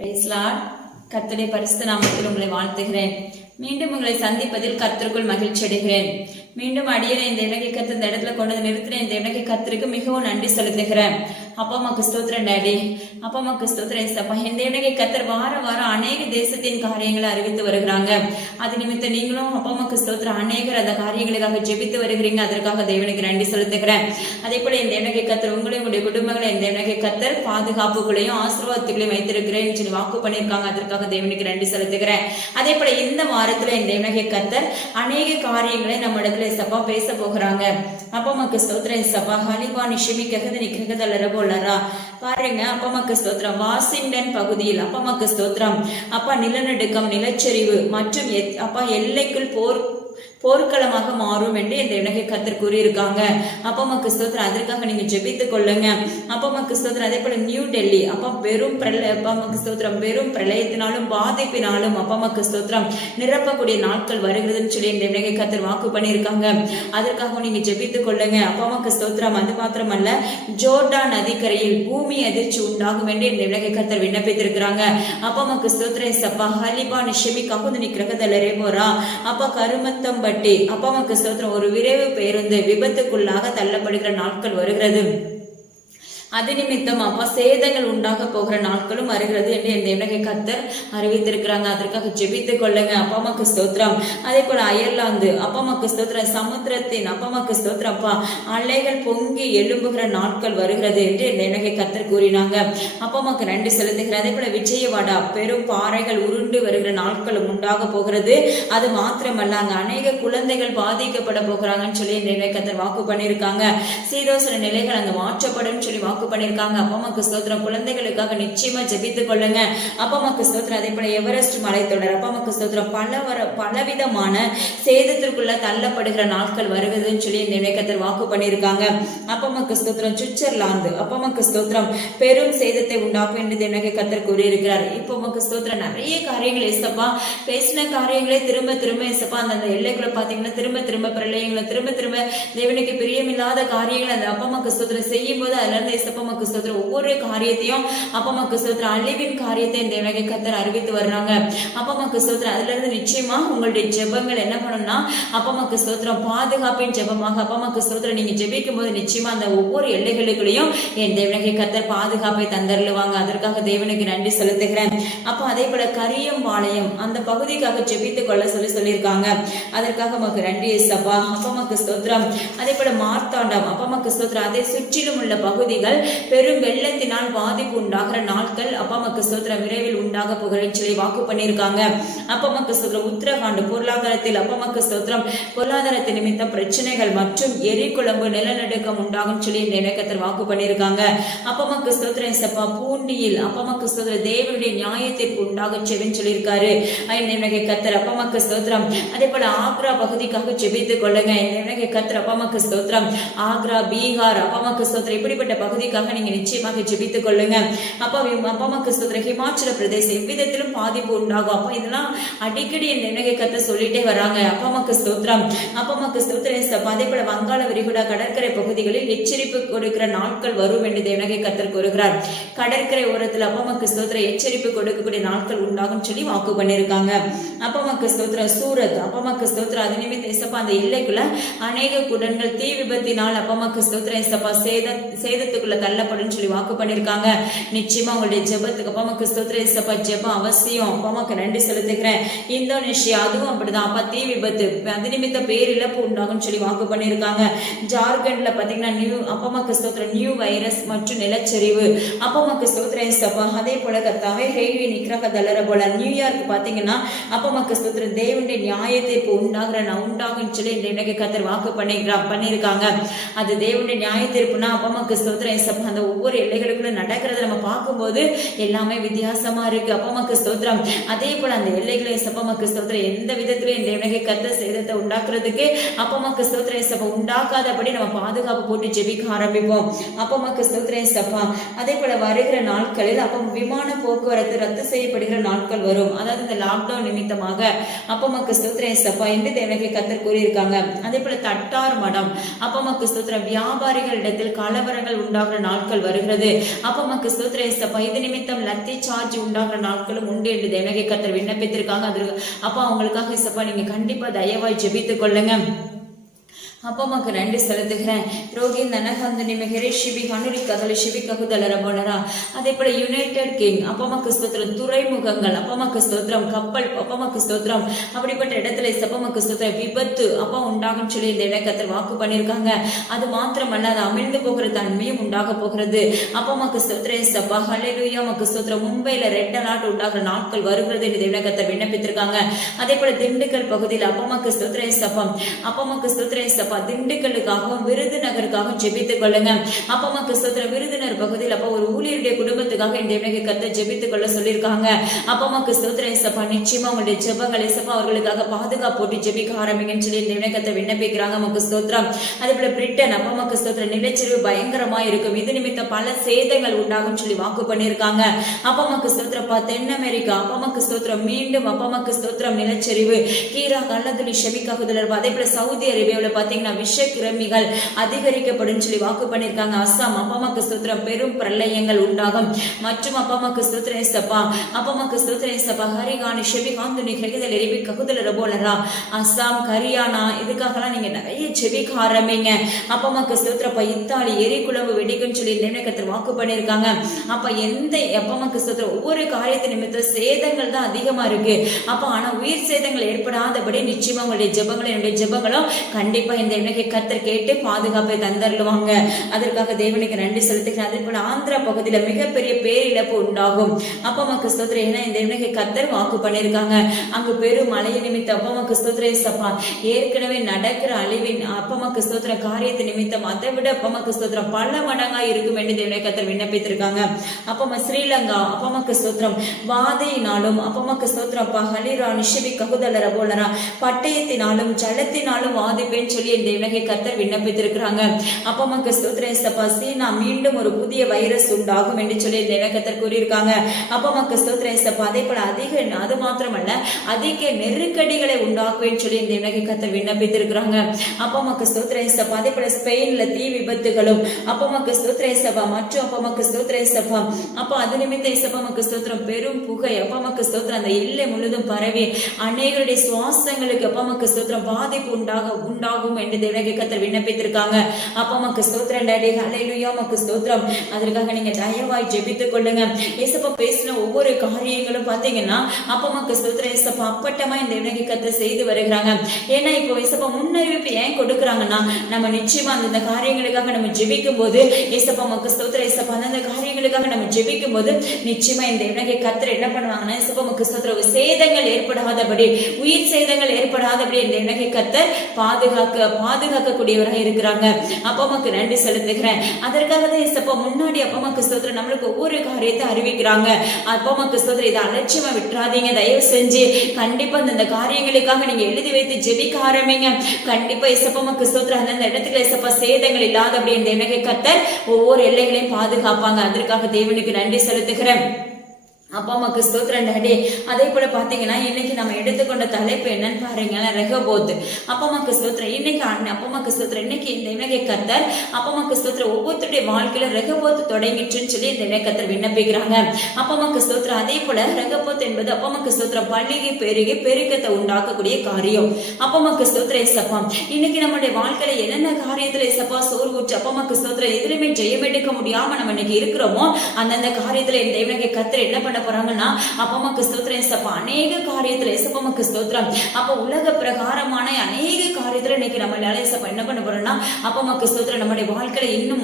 Price Lord. கர்த்தருடைய பரிசுத்த நாமத்தில் உங்களை வாழ்த்துகிறேன். மீண்டும் உங்களை சந்திப்பதில் கர்த்தருக்குள் மகிழ்ச்சி அடைகிறேன். மீண்டும் அடியனை இந்த இலங்கை கத்து இந்த இடத்துல கொண்டு நிறுத்தின இந்த இலங்கை கத்திற்கு மிகவும் நன்றி செலுத்துகிறேன். அப்பா அம்மாக்கு ஸ்தோத்திரம் டாடி, அப்பா அம்மாக்கு ஸ்தோத்திரம் சப்பா. இந்த இலங்கை கத்தர் வாரம் அநேக தேசத்தின் காரியங்களை அறிவித்து வருகிறாங்க. அது நிமித்தம் நீங்களும் அப்பா அம்மாக்கு ஸ்தோத்திரம் அநேகர் அந்த காரியங்களுக்காக ஜெபித்து வருகிறீங்க. அதற்காக தேவனுக்கு நன்றி செலுத்துகிறேன். அதே போல இந்த இலங்கை கத்தர் உங்களையும் உங்களுடைய குடும்பங்களை இந்த இலங்கை கத்தர் பாதுகாப்புகளையும் ஆசீர்வாதத்துகளையும் வைத்திருக்கிறேன் சொல்லி வாக்கு பண்ணியிருக்காங்க. அதற்காக தேவனுக்கு நன்றி செலுத்துகிறேன். அதே போல இந்த வாரத்துல இந்த இலங்கை கத்தர் அநேக காரியங்களை நம்ம இடத்துல சப்பா பேச போகிறாங்க. அப்பா அம்மாக்கு ஸ்தோத்திரம் சப்பா. ஹலிபா நிஷிமி ககது நிகதல்லற போலரா பாருங்க. அப்பா அம்மாக்கு ஸ்தோத்திரம். வாஷிங்டன் பகுதியில் அப்பா அம்மாக்கு ஸ்தோத்திரம். அப்பா நிலநடுக்கம், நிலச்சரிவு மற்றும் அப்பா எல்லைக்குள் போர்க்களமாக மாறும் என்று இந்த இலங்கை கத்தர் கூறியிருக்காங்க. அப்பா அம்மாக்கு ஸ்தோத்திரம். அதற்காக நீங்க ஜெபித்துக் கொள்ளுங்க. அப்பா அம்மாக்கு ஸ்தோத்திரம். அதே போல நியூ டெல்லி அப்பா அப்பா அம்மாக்கு ஸ்தோத்திரம் பெரும் பிரளயத்தினாலும் பாதிப்பினாலும் அப்பா அம்மாக்கு ஸ்தோத்திரம் நிரப்பக்கூடிய நாட்கள் வருகிறதுன்னு சொல்லி இந்த இலங்கை கத்தர் வாக்கு பண்ணியிருக்காங்க. அதற்காக நீங்க ஜெபித்துக் கொள்ளுங்க. அப்பா அம்மாக்கு ஸ்தோத்திரம். அது மாத்திரமல்ல, ஜோர்டான் நதிக்கரையில் பூமி அதிர்ச்சி உண்டாகும் என்று இந்த இலங்கை கத்தர் விண்ணப்பித்திருக்கிறாங்க. அப்பா அம்மாக்கு ஸ்தோத்திரம் சப்பா. ஹலிபா நிஷமி ககுது நிக்கிறதல்லரே போறா அப்பா கருமத்தம் பட்டி அப்பா அம்மாக்கு ஸ்தோத்திரம். ஒரு விரைவு பேருந்து விபத்துக்குள்ளாக தள்ளப்படுகிற நாட்கள் வருகிறது. அது நிமித்தம் அப்பா சேதங்கள் உண்டாக போகிற நாட்களும் வருகிறது என்று இந்த இலங்கை கத்தர் அறிவித்திருக்கிறாங்க. அதற்காக ஜெபித்துக் கொள்ளுங்க. அப்பா அம்மாக்கு ஸ்தோத்திரம். அதே போல அயர்லாந்து அப்பா அம்மாக்கு ஸ்தோத்திரம். சமுத்திரத்தின் அப்பா அம்மாக்கு ஸ்தோத்திரம். அப்பா அலைகள் பொங்கி எழும்புகிற நாட்கள் வருகிறது என்று இந்த இலங்கை கத்தர் கூறினாங்க. அப்பா அம்மாக்கு நன்றி செலுத்துகிறார். அதே போல விஜயவாடா பெரும் பாறைகள் உருண்டு வருகிற நாட்களும் உண்டாக போகிறது. அது மாத்திரமல்ல, அங்க அநேக குழந்தைகள் பாதிக்கப்பட போகிறாங்கன்னு சொல்லி இந்த இலங்கை கத்தர் வாக்கு பண்ணியிருக்காங்க. சீதோசன நிலைகள் அங்க மாற்றப்படும் சொல்லி வாக்கு பண்ணிருக்காங்க. அப்பா அம்மாக்கு ஸ்தோத்திரம். குழந்தைகளுக்காக நிச்சயமா ஜெபித்துக் கொள்ளுங்க. அப்பா அம்மாக்கு ஸ்தோத்திரம். அதே போல எவரெஸ்ட் மலைத்தொடர் அப்பா அம்மாக்கு ஸ்தோத்திரம். பலவிதமான சேதத்திற்குள்ள தள்ளப்படுகிற நாட்கள் வருகிறதுன்னு சொல்லி இந்த இலக்கத்தில் வாக்கு பண்ணியிருக்காங்க. அப்பா அம்மாக்கு ஸ்தோத்திரம். சுவிட்சர்லாந்து அப்பா அம்மாக்கு ஸ்தோத்திரம் பெரும் சேதத்தை உண்டாக்கும் என்று இலங்கை கத்தர் கூறியிருக்கிறார். இப்போ அம்மாக்கு ஸ்தோத்திரம். நிறைய காரியங்கள் ஏசப்பா பேசின காரியங்களே திரும்ப ஏசப்பா அந்த எல்லைக்குள்ள பாத்தீங்கன்னா திரும்ப பிரளயங்களை திரும்ப தேவனுக்கு பிரியமில்லாத காரியங்கள் அந்த அப்பா அம்மாக்கு ஸ்தோத்திரம் செய்யும் போது அதுல இருந்து அப்பா அம்மாக்கு ஸ்தோத்திரம் ஒவ்வொரு காரியத்தையும் அப்பா அம்மாக்கு ஸ்தோத்திரம் அழிவின் காரியத்தை இந்த இலங்கை கத்தர் அறிவித்து வர்றாங்க. அப்பா அம்மாக்கு ஸ்தோத்திரம். அதுல இருந்து நிச்சயமா உங்களுடைய ஜெபங்கள் என்ன பண்ணணும்னா அப்பா அம்மாக்கு ஸ்தோத்திரம் பாதுகாப்பின் ஜெபமாக அப்பா அம்மாக்கு ஸ்தோத்திரம் நீங்க ஜெபிக்கும் போது நிச்சயமா அந்த ஒவ்வொரு எல்லைகளுக்குள்ளேயும் என் தேவனுக்கு கத்தர் பாதுகாப்பை தந்தருளுவாங்க. அதற்காக தேவனுக்கு நன்றி செலுத்துகிறேன். அப்போ அதே போல கரியம்பாளையம் அந்த பகுதிக்காக ஜெபித்துக் கொள்ள சொல்லியிருக்காங்க. அதற்காக நமக்கு நன்றி சபா. அப்பா அம்மாக்கு ஸ்தோத்திரம். அதே போல மார்த்தாண்டம் அப்பா அம்மாக்கு ஸ்தோத்திரம். அதை சுற்றிலும் உள்ள பகுதிகள் பெரும் வெள்ளத்தினால் பாதிப்பு உண்டாகிற நாட்கள் அப்பா அம்மாக்கு ஸ்தோத்திரம் விரைவில் உண்டாக போகிறேன்னு சொல்லி வாக்கு பண்ணியிருக்காங்க. அப்பா அம்மாக்கு ஸ்தோத்திரம். உத்தரகாண்ட் பொருளாதாரத்தில் அப்பா அம்மாக்கு ஸ்தோத்திரம் பொருளாதாரத்தை நிமித்தம் பிரச்சனைகள் மற்றும் எரிகுழம்பு நிலநடுக்கம் உண்டாகும் சொல்லி இந்த இலக்கத்தில் வாக்கு பண்ணியிருக்காங்க. அப்பா அம்மாக்கு ஸ்தோத்திரம் சப்பா. பூண்டியில் அப்பா அம்மாக்கு ஸ்தோத்திரம் தேவனுடைய நியாயத்திற்கு உண்டாக செவின்னு சொல்லியிருக்காரு இந்த இலங்கை கத்தர். அப்பா அம்மாக்கு ஸ்தோத்திரம். அதே போல ஆக்ரா பகுதிக்காக ஜெபித்துக் கொள்ளுங்க. இந்த இலங்கை கத்தர். அப்பா அம்மாக்கு ஸ்தோத்திரம். ஆக்ரா, பீகார் அப்பா அம்மாக்கு ஸ்தோத்திரம் இப்படிப்பட்ட பகுதிக்காக நீங்க நிச்சயமாக ஜெபித்துக் கொள்ளுங்க. அப்பா அம்மாக்கு ஸ்தோத்திரம். ஹிமாச்சல பிரதேசம் எவ்விதத்திலும் பாதிப்பு உண்டாகும். அப்பா இதெல்லாம் அடிக்கடி இந்த இலங்கை கத்தர் சொல்லிட்டே வராங்க. அப்பா அம்மாக்கு ஸ்தோத்திரம். அப்பா அம்மாக்கு ஸ்தோத்திரம். அதே போல வங்காள விரிகுடா கடற்கரை பகுதிகளில் எச்சரிப்பு கொடுக்கிற நாட்கள் வரும் என்று இலங்கை கத்தர் கூறுகிறார். கடற்கரை ஓரத்தில் அப்பா அம்மாக்கு ஸ்தோத்திரம் எச்சரிப்பு கொடுக்கக்கூடிய நாட்கள் உண்டாகும் சொல்லி வாக்கு பண்ணியிருக்காங்க. அப்பா அம்மாக்கு ஸ்தோத்திரம். சூரத் அப்பா அம்மாக்கு ஸ்தோத்திரம். அது நிமித்தம் ஏசப்பா அந்த எல்லைக்குள்ள அநேக குடன்கள் தீ விபத்தினால் அப்பா அம்மாக்கு ஸ்தோத்திரம் ஏசப்பா சேதத்துக்குள்ள தள்ளப்படும் சொல்லி வாக்கு பண்ணிருக்காங்க. நிச்சயமா உங்களுடைய ஜெபத்துக்கு அப்பா அம்மாக்கு ஸ்தோத்திரம் ஏசப்பா ஜெபம் அவசியம். அப்பா அம்மாக்கு நன்றி செலுத்துகிறேன். இந்தோனேஷியா அதுவும் அப்படிதான் அப்பா தீ விபத்து அது நிமித்த பேரிழப்பு உண்டாகும் சொல்லி வாக்கு பண்ணிருக்காங்க. ஜார்க்கண்ட்ல பாத்தீங்கன்னா அப்பா அம்மாக்கு ஸ்தோத்திரம் நியூ வைரஸ் மற்றும் நிலச்சரிவு அப்பா அம்மாக்கு ஸ்தோத்திரம் ஏசப்பா. அதே போல கர்த்தாவே ஹெய்வி நிக்கிறாக தளர போல நியூயார்க் பாத்தீங்கன்னா அப்பா அம்மாக்கு ஸ்தோத்திரம் தேவனுடைய நியாயத்திற்கு உண்டாகும் சொல்லி இந்த இலங்கை கத்தர் வாக்கு பண்ணிருக்காங்க. அது தேவனுடைய நியாயத்திற்குனா அப்பா அம்மாக்கு ஸ்தோத்திரம் ஏசப்பா. அந்த ஒவ்வொரு எல்லைகளுக்குள்ள நடக்கிறத நம்ம பார்க்கும்போது எல்லாமே வித்தியாசமா இருக்கு. அப்பா அம்மாக்கு ஸ்தோத்திரம். அதே போல அந்த எல்லைகளை ஏசப்பா அம்மாக்கு ஸ்தோத்திரம் எந்த விதத்திலும் இந்த இலங்கை கத்தர் சேதத்தை உண்டாக்குறதுக்கு அப்பா அம்மாக்கு ஸ்தோத்திரம் ஏசப்பா உண்டாக்காதபடி நம்ம பாதுகாப்பு போட்டு ஜெபிக்க ஆரம்பிப்போம். அப்பா அம்மாக்கு ஸ்தோத்திரம் ஏசப்பா. அதே போல வருகிற நாட்களில் அப்ப விமான போக்குவரத்து ரத்து செய்யப்படுகிற நாட்கள் வரும். அதாவது இந்த லாக்டவுன் நிமித்தமாக அப்பா அம்மாக்கு ஸ்தோத்திரம் ஏசப்பா என்று இலங்கை கத்தர் கூறியிருக்காங்க. அதே போல தட்டார் மடம் அப்பா அம்மாக்கு ஸ்தோத்திரம். வியாபாரிகளிடத்தில் கலவரங்கள் உண்டாகிற உண்டாகிற நாட்கள் வருகிறது. அப்பமக்கு ஸ்தோத்திரம் ஏசப்பா. இது நிமித்தம் லத்தி சார்ஜ் உண்டாகிற நாட்களும் உண்டு என்று தேவனே கர்த்தர் விண்ணப்பித்திருக்காங்க. அது அப்பா அவங்களுக்காக ஏசப்பா நீங்க கண்டிப்பா தயவாய் ஜெபித்துக் கொள்ளுங்க. அப்பமக்கு நன்றி செலுத்துகிறேன். ரோகி நனகந்து நிமிகிரே சிவி கனுரி கதலை சிவி ககுதலர போனரா. அதே போல யுனைடெட் கிங் அப்பமக்கு ஸ்தோத்திரம். துறைமுகங்கள் அப்பமக்கு ஸ்தோத்திரம். கப்பல் அப்பமக்கு ஸ்தோத்திரம். அப்படிப்பட்ட இடத்துல சப்பமக்கு ஸ்தோத்திரம் விபத்து அப்பா உண்டாகும் சொல்லி இந்த இடக்கத்தில் வாக்கு பண்ணியிருக்காங்க. அது மாத்திரமல்ல அது அமிழ்ந்து போகிற தன்மையும் உண்டாக போகிறது. அப்பமக்கு ஸ்தோத்திரம் சப்பா. ஹல்லேலூயா மக்கு ஸ்தோத்திரம். மும்பையில ரெட் அலர்ட் உண்டாகிற நாட்கள் வருகிறது என்று தேவனக்கத்தை விண்ணப்பித்திருக்காங்க. அதே போல திண்டுக்கல் பகுதியில் அப்பமக்கு ஸ்தோத்திரம் சப்பம். அப்பமக்கு ஸ்தோத்திரம் திண்டுக்கலுக்காகவும் விருதுநகருக்காகவும் ஜெபித்துக் கொள்ளுங்க. அப்பமக்கு ஸ்தோத்திரம். விருதுநகர் பகுதியில் அப்ப ஒரு ஊழியருடைய குடும்பத்துக்காக இந்த தேவனுக்கு கர்த்தர் ஜெபித்துக் கொள்ள சொல்லியிருக்காங்க. அப்பமக்கு ஸ்தோத்திரம் ஏசப்பா. நிச்சயமா உங்களுடைய ஜெபங்கள் ஏசப்பா அவர்களுக்காக பாதுகாப்பு போட்டு ஜெபிக்க ஆரம்பிங்கன்னு சொல்லி இந்த தேவனுக்கு கர்த்தர் விண்ணப்பிக்கிறாங்க. மக்கு ஸ்தோத்திரம். அதே போல பிரிட்டன் அப்பமக்கு ஸ்தோத்திரம். நிலச்சரிவு பயங்கரமா இருக்கும். இது நிமித்தம் பல சேதங்கள் உண்டாகும் சொல்லி வாக்கு பண்ணியிருக்காங்க. அப்பமக்கு ஸ்தோத்திரம். தென் அமெரிக்கா அப்பமக்கு ஸ்தோத்திரம். மீண்டும் அப்பமக்கு ஸ்தோத்திரம் நிலச்சரிவு. கீரா கள்ளதுலி ஷெபிகாகுதலர். அதே போல சவுதி அரேபியாவில் பாத்தீங்கன்னா விஷ கிருமிகள் அதிகரிக்கப்படும் சொல்லி வாக்கு பண்ணிருக்காங்க. அஸ்ஸாம் அப்பமக்கு ஸ்தோத்திரம். பெரும் பிரளயங்கள் உண்டாகும். மற்றும் அப்பமக்கு ஸ்தோத்திரம் ஏசப்பா. அப்பமக்கு ஸ்தோத்திரம் ஏசப்பா. ஹரிகானி ஷெபிகாந்துனி ஹெகிதல் எரிபி ககுதலர போலரா. அஸ்ஸாம் ஹரியானா இதுக்காகலாம் நீங்க நிறைய ஜெபிக்க ஆரம்பிங்க. அப்பமக்கு ஸ்தோத்திரப்பா. இத்தாலி எரிகுழம்பு வெடிக்குன்னு சொல்லி நினைக்கத்தில் வாக்கு பண்ணிருக்காங்க. அப்ப எந்த அப்பமக்கு ஸ்தோத்திரம். ஒவ்வொரு காரியத்தை நிமித்தம் சேதங்கள் தான் அதிகமா இருக்கு. அப்ப ஆனா உயிர் சேதங்கள் ஏற்படாதபடி நிச்சயமா உங்களுடைய ஜெபங்களும் என்னுடைய ஜெபங்களும் கண்டிப்பா இந்த தேவனுக்கு கர்த்தர் கேட்டு பாதுகாப்பை தந்தருவாங்க. அதற்காக தேவனுக்கு நன்றி செலுத்துகிறேன். அதே போல ஆந்திரா பகுதியில மிகப்பெரிய பேரிழப்பு உண்டாகும். அப்பமக்கு ஸ்தோத்திரம். ஏன்னா இந்த தேவனுக்கு கர்த்தர் வாக்கு பண்ணிருக்காங்க. அங்கு பெரும் மழை நிமித்தம் அப்பமக்கு ஸ்தோத்திரம் சப்பா. ஏற்கனவே நடக்கிற அழிவின் அப்பமக்கு ஸ்தோத்திர காரியத்தை நிமித்தம் அதை விட அப்பமக்கு ஸ்தோத்திரம் பல மடங்கா இருக்கும் என்று தேவனுக்கு கர்த்தர் விண்ணப்பித்திருக்காங்க. அப்பம ஸ்ரீலங்கா அப்பமக்கு ஸ்தோத்திரம். வாதையினாலும் அப்பமக்கு ஸ்தோத்திரம் ஹலிரா நிஷபி ககுதலர போலரா. பட்டயத்தினாலும் ஜலத்தினாலும் வாதிப்பேன்னு சொல்லி இந்த தேவனுக்கு கர்த்தர் விண்ணப்பித்திருக்கிறாங்க. அப்பமக்கு ஸ்தோத்திரம் ஏசப்பா. சீனா மீண்டும் ஒரு புதிய வைரஸ் உண்டாகும் என்று சொல்லி இந்த தேவனுக்கு கர்த்தர் கூறியிருக்காங்க. அப்பமக்கு ஸ்தோத்திரம் ஏசப்பா. அதே போல அது மாத்திரமல்ல அதிக நெருக்கடிகளை உண்டாக்குவேன்னு சொல்லி இந்த தேவனுக்கு கர்த்தர் விண்ணப்பித்திருக்கிறாங்க. அப்பமக்கு ஸ்தோத்திரம் ஏசப்பா. அதே போல ஸ்பெயின்ல தீ விபத்துகளும் அப்பமக்கு ஸ்தோத்திரம் ஏசப்பா. மற்றும் அப்பமக்கு ஸ்தோத்திரம் ஏசப்பா. அப்ப அது நிமித்த ஏசப்பமக்கு ஸ்தோத்திரம். பெரும் புகை அப்பமக்கு ஸ்தோத்திரம் அந்த எல்லை முழுதும் பரவி அநேகருடைய சுவாசங்களுக்கு அப்பமக்கு ஸ்தோத்திரம் பாதிப்பு உண்டாகும் என்று தேவனுக்கு கர்த்தர் விண்ணப்பித்திருக்காங்க. அப்பமக்கு ஸ்தோத்திரம் டாடி. ஹல்லேலூயா மக்கு ஸ்தோத்திரம். அதற்காக நீங்க தயவாய் ஜெபித்துக் கொள்ளுங்க. ஏசப்பா பேசின ஒவ்வொரு காரியங்களும் பாத்தீங்கன்னா அப்பமக்கு ஸ்தோத்திரம் ஏசப்பா அப்பட்டமா இந்த தேவனுக்கு கர்த்தர் செய்து வருகிறாங்க. ஏன்னா இப்போ ஏசப்பா முன்னறிவிப்பு ஏன் கொடுக்குறாங்கன்னா நம்ம நிச்சயமா அந்த காரியங்களுக்காக நம்ம ஜெபிக்கும் போது ஏசப்பா மக்கு ஸ்தோத்திரம் ஏசப்பா அந்த காரியங்களுக்காக நம்ம ஜெபிக்கும் போது நிச்சயமா இந்த தேவனுக்கு கர்த்தர் என்ன பண்ணுவாங்கன்னா ஏசப்பா மக்கு ஸ்தோத்திரம் சேதங்கள் ஏற்படாதபடி உயிர் சேதங்கள் ஏற்படாதபடி இந்த தேவனுக்கு கர்த்தர் பாதுகாக்கக்கூடியவராக இருக்கிறாங்க. அப்பமக்கு நன்றி செலுத்துகிறேன். அதற்காக தான் ஏசப்பா முன்னாடி அப்பமக்கு ஸ்தோத்திரம் நம்மளுக்கு ஒவ்வொரு காரியத்தை அறிவிக்கிறாங்க. அப்பமக்கு ஸ்தோத்திரம் இதை அலட்சியமா விட்டுறாதீங்க. தயவு செஞ்சு கண்டிப்பா அந்த காரியங்களுக்காக நீங்க எழுதி வைத்து ஜெபிக்க ஆரம்பிங்க. கண்டிப்பா ஏசப்பமக்கு ஸ்தோத்திரம் அந்த இடத்துல ஏசப்பா சேதங்கள் இல்லாதபடி இந்த எனக்கு கர்த்தர் ஒவ்வொரு எல்லைகளையும் பாதுகாப்பாங்க. அதற்காக தேவனுக்கு நன்றி செலுத்துகிறேன். அப்பமக்கு ஸ்தோத்திரம் டாடி. அதே போல பாத்தீங்கன்னா இன்னைக்கு நம்ம எடுத்துக்கொண்ட தலைப்பு என்னன்னு பாருங்களேன். ரெகோபோத் அப்பமக்கு ஸ்தோத்திரம். இன்னைக்கு அப்பமக்கு ஸ்தோத்திரம். இன்னைக்கு இந்த இணை கர்த்தர் அப்பமக்கு ஸ்தோத்திரம் ஒவ்வொருத்தருடைய வாழ்க்கையில ரெகோபோத் தொடங்கிச்சுன்னு சொல்லி இந்த இணை கர்த்தர் விண்ணப்பிக்கிறாங்க. அப்பமக்கு ஸ்தோத்திரம். அதே போல ரெகோபோத் என்பது அப்பமக்கு ஸ்தோத்திரம் பள்ளிகை பெருக்கத்தை உண்டாக்கக்கூடிய காரியம். அப்பமக்கு ஸ்தோத்திரம் ஏசப்பா. இன்னைக்கு நம்மளுடைய வாழ்க்கையில என்னென்ன காரியத்துல ஏசப்பா சோர்வுற்று அப்பமக்கு ஸ்தோத்திரம் எதிலுமே ஜெயம் எடுக்க முடியாம நம்ம இன்னைக்கு இருக்கிறோமோ அந்தந்த காரியத்துல இந்த இணை கர்த்தர் என்ன பண்ண போறாங்கன்னா அப்பமக்கு ஸ்தோத்திரம் ஏசப்பா அநேக காரியத்துல ஏசப்பமக்கு ஸ்தோத்திரம். அப்ப உலக பிரகாரமான அநேக காரியத்துல இன்னைக்கு நம்மளால ஏசப்பா என்ன பண்ண போறோம்னா அப்பமக்கு ஸ்தோத்திரம் நம்முடைய வாழ்க்கையில இன்னும்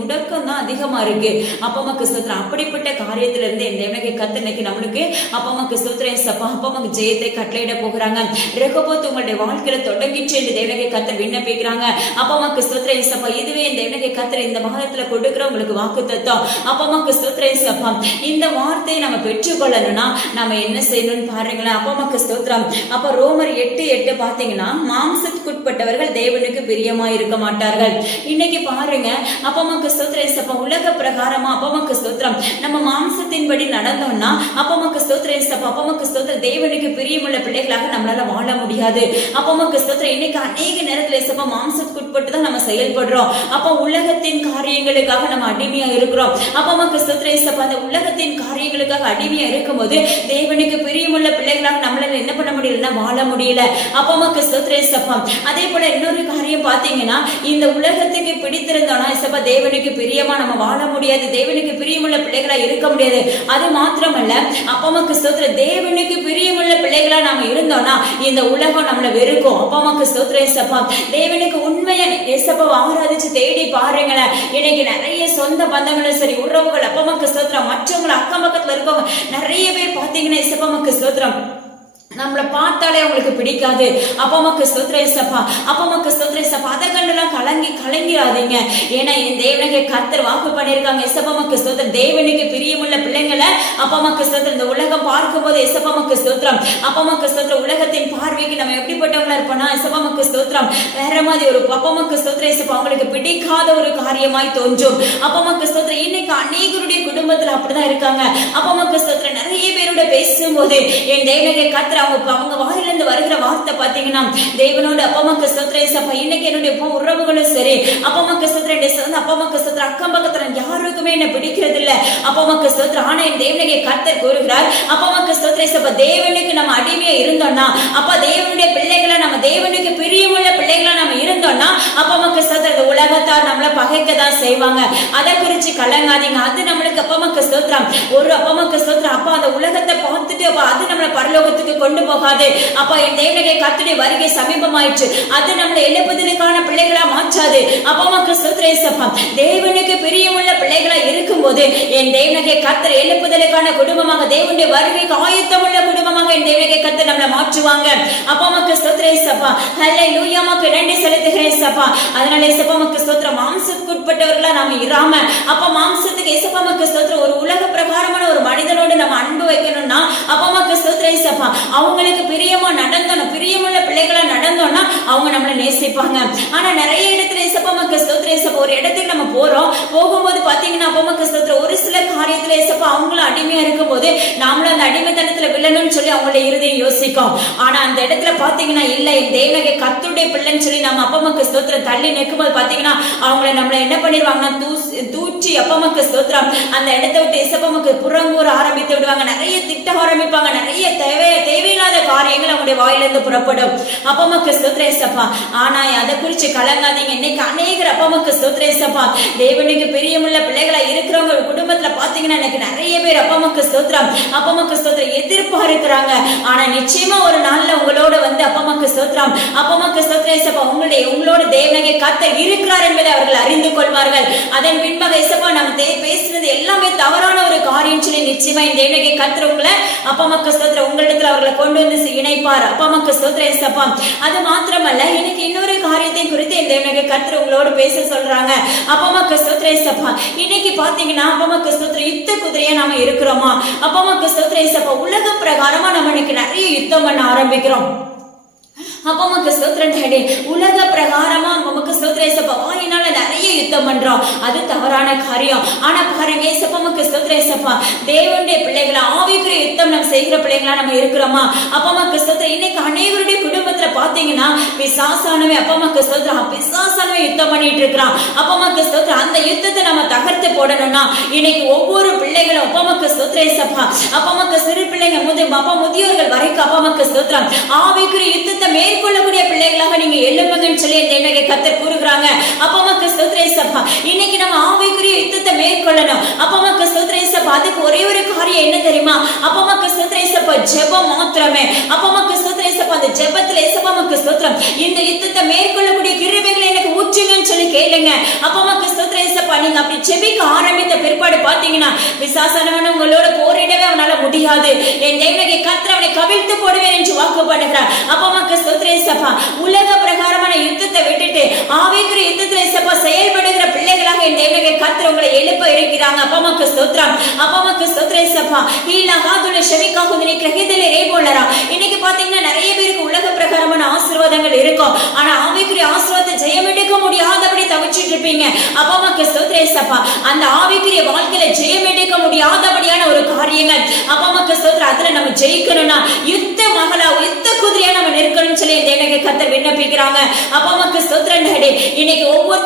முடக்கம் தான் அதிகமா இருக்கு. அப்பமக்கு ஸ்தோத்திரம். அப்படிப்பட்ட காரியத்துல இருந்து இந்த இணை கர்த்தர் இன்னைக்கு நம்மளுக்கு அப்பமக்கு ஸ்தோத்திரம் ஏசப்பா அப்பமக்கு ஜெயத்தை கட்டளையிட போகிறாங்க. ரெகோபோத் உங்களுடைய வாழ்க்கையில தொடங்கிச்சு இந்த இணை கர்த்தர் விண்ணப்பிக்கிறாங்க. அப்பமக்கு ஸ்தோத்திரம் ஏசப்பா. இதுவே இந்த இணை கர்த்தர் இந்த மாதத்துல கொடுக்கிற உங்களுக்கு வாக்குத்தத்தம். அப்பமக்கு ஸ்தோத்திரம் ஏசப்பா. இந்த வார்த்தையை நம்ம பெற்றுக்கொள்ளணும்னா நம்ம என்ன செய்யணும்னு பாருங்களேன். அப்பமக்கு ஸ்தோத்திரம். அப்ப ரோமர் 8:8 பாத்தீங்கன்னா மாம்சத்துக்குட்பட்டவர்கள் தேவனுக்கு பிரியமா இருக்க மாட்டார்கள். இன்னைக்கு பாருங்க அப்பமக்கு ஸ்தோத்திரம் ஏசப்பா உலக பிரகாரமா அப்பமக்கு ஸ்தோத்திரம் நம்ம மாம்சத்தின்படி நடந்தோம்னா அப்பமக்கு ஸ்தோத்திரம் ஏசப்பா அப்பமக்கு ஸ்தோத்திரம் தேவனுக்கு பிரியமுள்ள பிள்ளைகளாக நம்மளால வாழ முடியாது. அப்பமக்கு ஸ்தோத்திரம். இன்னைக்கு அநேக நேரத்துல ஏசப்பா மாம்சத்துக்குட்பட்டு தான் நம்ம செயல்படுறோம். அப்ப உலகத்தின் காரியங்களுக்காக நம்ம அடிமையா இருக்கிறோம். அப்ப நமக்கு ஸ்தோத்திரம் ஏசப்பா, அந்த உலகத்தின் காரியங்களுக்காக அடிமையா இருக்கும்போது தேவனுக்கு பிரியமுள்ள பிள்ளைகளாக நம்மளால என்ன பண்ண முடியலன்னா வாழ முடியல. அப்ப நமக்கு ஸ்தோத்திரம் ஏசப்பா. அதே போல இன்னொரு காரியம் பாத்தீங்கன்னா, இந்த உலகத்துக்கு பிடித்திருந்தோம்னா ஏசப்பா தேவனுக்கு பிரியமா நம்ம வாழ முடியாது, தேவனுக்கு பிரியமுள்ள பிள்ளைகளா இருக்க முடியாது. அது மாத்திரமல்ல, அப்ப நமக்கு ஸ்தோத்திரம் தேவனுக்கு பிரியமுள்ள பிள்ளைகளா நாம இருந்தோம்னா இந்த உலகம் நம்மள வெறுக்கும். அப்ப நமக்கு ஸ்தோத்திரம் ஏசப்பா. தேவனுக்கு உண்மையா ஏசப்பா ஆராதிச்சு தேடி பாருங்களேன். இன்னைக்கு நிறைய சொந்த பந்தங்களும் சரி, உறவுகள், அப்ப நமக்கு ஸ்தோத்திரம், மற்றவங்களை அக்கம் பக்கத்துல இருக்கவங்க நிறைய பேர் பாத்தீங்கன்னா ஏசப்பா நமக்கு ஸ்தோத்திரம் நம்மளை பார்த்தாலே அவங்களுக்கு பிடிக்காது. அப்பமாக்கு ஸ்தோத்திரம் ஏசப்பா, அப்பமாக்கு ஸ்தோத்திரம் ஏசப்பா. அதை கண்டெல்லாம் கலங்கிடாதீங்க. ஏன்னா என் தேவனுக்கு கர்த்தர் வாக்கு பண்ணியிருக்காங்க. ஏசப்பாக்கு ஸ்தோத்திரம், தேவனுக்கு பிரியமுள்ள பிள்ளைங்களை அப்பமாக்கு ஸ்தோத்திரம் இந்த உலகம் பார்க்கும்போது ஏசப்பாக்கு ஸ்தோத்திரம், அப்பமாக்கு ஸ்தோத்திரம் உலகத்தின் பார்வைக்கு நம்ம எப்படிப்பட்டவங்களா இருப்போம்னா ஏசப்பாக்கு ஸ்தோத்திரம் வேற மாதிரி ஒரு அப்பமாக்கு ஸ்தோத்திரம் ஏசப்பா அவங்களுக்கு பிடிக்காத ஒரு காரியமாய் தோன்றும். அப்பமாக்கு ஸ்தோத்திரம் இன்னைக்கு அநேகருடைய குடும்பத்துல அப்படிதான் இருக்காங்க. அப்பமாக்கு ஸ்தோத்திரம் நிறைய பேரோட பேசும்போது என் தேவனுக்கு கர்த்தர் அவங்க வாயிலிருந்து வருகிற வார்த்தை பாத்தீங்கன்னா தேவனோட அப்பமாக்கு ஸ்தோத்திரம் ஏசப்பா. இன்னைக்கு என்னுடைய உறவுகளும் சரி, அப்பமாக்கு ஸ்தோத்திரம், அப்பமாக்கு ஸ்தோத்திரம் அக்கம் பக்கத்துல யாருக்குமே என்ன பிடிக்கிறது இல்ல. அப்பமாக்கு ஸ்தோத்திரம். ஆனா என் தேவனுடைய கர்த்தர் கூறுகிறார், அப்பமாக்கு ஸ்தோத்திரம் ஏசப்பா தேவனுக்கு நம்ம அடிமையா இருந்தோம்னா, அப்ப தேவனுடைய பிள்ளைகளை நம்ம தேவனுக்கு பிரியமுள்ள பிள்ளைகளா நம்ம இருந்தோம்னா அப்பமாக்கு ஸ்தோத்திரம் உலகத்தார் நம்மள பகைக்கதான் செய்வாங்க. அதை குறிச்சு கலங்காதீங்க. அது நம்மளுக்கு அப்பமாக்கு ஸ்தோத்திரம் ஒரு அப்பமாக்கு ஸ்தோத்திரம். அப்ப அந்த உலகத்தை பார்த்துட்டு அப்ப அது நம்மள பரலோகத்துக்கு கொண்டு போகாது. அப்ப என் தேவனுடைய கர்த்தருடைய வருகை சமீபமாயிற்று. அது நம்மளை எழுப்புதலுக்கான பிள்ளைகளா மாற்றாது. அப்பமாக்கு ஸ்தோத்திரம் ஏசப்பா. தேவனுக்கு பிரியமுள்ள பிள்ளைகளா இருக்கும்போது என் தேவனுடைய கர்த்தர் எழுப்புதலுக்கான குடும்பமாக, தேவனுடைய வருகைக்கு ஆயத்தமுள்ள குடும்பமாக என் தேவனுடைய கர்த்தர் நம்மளை மாற்றுவாங்க. அப்பமாக்கு ஸ்தோத்திரம் ஏசப்பா. ஹல்லேலூயா, உமக்கு நன்றி செலுத்துகிறேன் ஏசப்பா. அதனால ஏசப்பா உமக்கு ஸ்தோத்திரம், மாம்சத்துக்கு உட்பட்டவர்களா நாம இராம அப்ப மாம்சத்துக்கு ஏசப்பா உமக்கு ஸ்தோத்திரம் ஒரு உலக பிரகாரமான ஒரு மனிதனோடு நம்ம அன்பு வைக்கணும்னா அப்பமாக்கு ஸ்தோத்திரம் ஏசப்பா அவங்களுக்கு பிரியமா நடந்தோம், பிரியமுள்ள பிள்ளைகளா நடந்தோம்னா அவங்க நம்மளை நேசிப்பாங்க. ஆனா நிறைய இடத்துல ஏசப்பா உமக்கு ஸ்தோத்திரம் ஏசப்பா ஒரு இடத்துக்கு நம்ம போகும்போது பாத்தீங்கன்னா அப்ப உமக்கு ஸ்தோத்திரம் ஒரு சில காரியத்துல ஏசப்பா அவங்களும் அடிமையா இருக்கும் போது நாமளும் அந்த அடிமைத்தனத்துல வில்லணும்னு சொல்லி அவங்களோட இருதயம் யோசிக்கும். ஆனா அந்த இடத்துல பாத்தீங்கன்னா இல்ல என் தேவனுடைய கர்த்தருடைய பிள்ளைன்னு சொல்லி நம்ம அப்ப உமக்கு ஸ்தோத்திரம் தள்ளி நிற்கும்போது பாத்தீங்கன்னா அவங்கள நம்மள என்ன பண்ணிடுவாங்கன்னா தூற்றி அப்ப உமக்கு ஸ்தோத்திரம் அந்த இடத்தை விட்டு ஏசப்பா உமக்கு புறங்கூற ஆரம்பித்து விடுவாங்க. நிறைய திட்ட ஆரம்பிப்பாங்க. நிறைய தேவையில்லாத காரியங்கள் அவங்களுடைய வாயிலிருந்து புறப்படும். அப்பமாக்கு ஸ்தோத்திரம் ஏசப்பா. ஆனா அதை குறிச்சு கலங்காதீங்க. இன்னைக்கு அநேகர் அப்பமாக்கு ஸ்தோத்திரம் ஏசப்பா தேவனுக்கு பிரியமுள்ள பிள்ளைகளா இருக்கிறவங்க குடும்பத்துல பாத்தீங்கன்னா எனக்கு நிறைய பேர் அப்பமாக்கு ஸ்தோத்திரம், அப்பமாக்கு ஸ்தோத்திரம் எதிர்பார்க்கிறாங்க. ஆனா நிச்சயமா ஒரு நாள்ல உங்களோட வந்து அப்பமாக்கு ஸ்தோத்திரம், அப்பமாக்கு ஸ்தோத்திரம் ஏசப்பா உங்களோட தேவனுக்கு கர்த்தர் இருக்கிறார் என்பதை அவர்கள் அறிந்து கொள்வார்கள். அதன் பின்பாக ஏசப்பா நம்ம பேசுறது எல்லாமே தவறான ஒரு காரியம் சொல்லி நிச்சயமா இந்த தேவனுக்கு கர்த்தர் உங்களை அப்பமாக்கு ஸ்தோத்திரம் உங்களிடத்துல அவர்களை கொண்டு வந்து இணைப்பார். அப்பமாக்கு ஸ்தோத்திரம் ஏசப்பா. அது மாத்திரமல்ல, இன்னைக்கு இன்னொரு காரியத்தை குறித்து இந்த தேவனுக்கு கர்த்தர் உங்களோட பேச சொல்றாங்க. அப்பமாக்கு ஸ்தோத்திரம் ஏசப்பா. இன்னைக்கு பாத்தீங்கன்னா அப்பமாக்கு ஸ்தோத்திரம் யுத்த குதிரையா நாம இருக்கிறோமா? அப்பமாக்கு ஸ்தோத்திரம் ஏசப்பா உலக பிரகாரமா நம்ம இன்னைக்கு நிறைய யுத்தம் பண்ண ஆரம்பிக்கிறோம். அப்பமாக்கு ஸ்தோத்திரம் டாடி உலக பிரகாரமா நமக்கு ஸ்தோத்திரம் ஏசப்பா வாயினால நிறைய யுத்தம் பண்றோம். அது தவறான காரியம். ஆனா பாருங்க ஏசப்பா நமக்கு ஸ்தோத்திரம் ஏசப்பா தேவனுடைய பிள்ளைகளா ஆவிக்குரிய யுத்தம் நம்ம செய்கிற பிள்ளைகளா நம்ம இருக்கிறோமா? அப்பமாக்கு ஸ்தோத்திரம். இன்னைக்கு அநேகருடைய குடும்பத்துல பாத்தீங்கன்னா பிசாசானவே அப்பமாக்கு ஸ்தோத்திரம் பிசாசானவே யுத்தம் பண்ணிட்டு இருக்கிறான். அப்பமாக்கு ஸ்தோத்திரம் அந்த யுத்தத்தை நம்ம தகர்த்து போடணும்னா இன்னைக்கு ஒவ்வொரு பிள்ளைகளும் அப்பமாக்கு ஸ்தோத்திரம் ஏசப்பா அப்பமாக்கு சிறு பிள்ளைங்க முதியோர்கள் வரைக்கும் அப்பமாக்கு ஸ்தோத்திரம் ஆவிக்குரிய யுத்தத்தை மேற்கொள்ளக்கூடிய பிள்ளைகளாக நீங்க எழும்புங்கன்னு சொல்லி என்னை கர்த்தர் கூறுகிறாங்க. அப்பமாக்கு ஸ்தோத்திரம் ஏசப்பா. இன்னைக்கு நம்ம ஆவிக்குரிய யுத்தத்தை மேற்கொள்ளணும். அப்பமாக்கு ஸ்தோத்திரம் ஏசப்பா. அதுக்கு ஒரே ஒரு காரியம் என்ன தெரியுமா? அப்பமாக்கு ஸ்தோத்திரம் ஏசப்பா ஜெபம் மாத்திரமே. அப்பமாக்கு ஸ்தோத்திரம் ஏசப்பா அந்த ஜெபத்துல ஏசப்பா நமக்கு ஸ்தோத்திரம் இந்த யுத்தத்தை மேற்கொள்ளக்கூடிய கிருபைகளை எனக்கு ஊற்றுங்கன்னு சொல்லி கேளுங்க. அப்பமாக்கு ஸ்தோத்திரம் ஏசப்பா. நீங்க அப்படி ஜெபிக்க ஆரம்பித்த பிற்பாடு பாத்தீங்கன்னா பிசாசானவன் உங்களோட போரிடவே அவனால முடியாது. என் தேவனுடைய கர்த்தர் அவனை கவிழ்த்து போடுவேன் என்று வாக்கு பண்ணுகிறார். அப்பமாக்கு ஸ்தோத்திரம் ஏசப்பா. உலக பிரகாரமான யுத்தத்தை விட்டுட்டு ஆவிக்குரிய யுத்தத்துல ஏசப்பா செயல்படுகிற பிள்ளைகளாக என் தேவனுடைய கர்த்தர் உங்களை எழுப்ப இருக்கிறாங்க. அப்பமாக்கு ஸ்தோத்திரம். அப்பமாக்கு ஸ்தோத்திரம் ஏசப்பா. ஈலகாதுல ஷெமிகாகுதினி கிரகிதலே ரேபோலரா. இன்னைக்கு பாத்தீங்கன்னா நிறைய பேருக்கு உலக பிரகாரமான ஆசீர்வாதங்கள் இருக்கும். ஆனா ஆவிக்குரிய ஆசீர்வாதத்தை ஜெயம் எடுக்க முடியாதபடி தவிச்சிட்டு இருப்பீங்க. அப்பமாக்கு ஸ்தோத்திரம் ஏசப்பா. அந்த ஆவிக்குரிய வாழ்க்கையில ஜெயம் எடுக்க முடியாதபடியான ஒரு காரியங்கள் அப்பமாக்கு ஸ்தோத்திரம் அதுல நம்ம ஜெயிக்கணும்னா யுத்த மகளா யுத்த குதிரையா நம்ம நிற்கணும்னு சொல்லி தேவனுடைய கர்த்தர் விண்ணப்பிக்கிறாங்க. அப்பமாக்கு ஸ்தோத்திரம் டாடி. இன்னைக்கு ஒவ்வொரு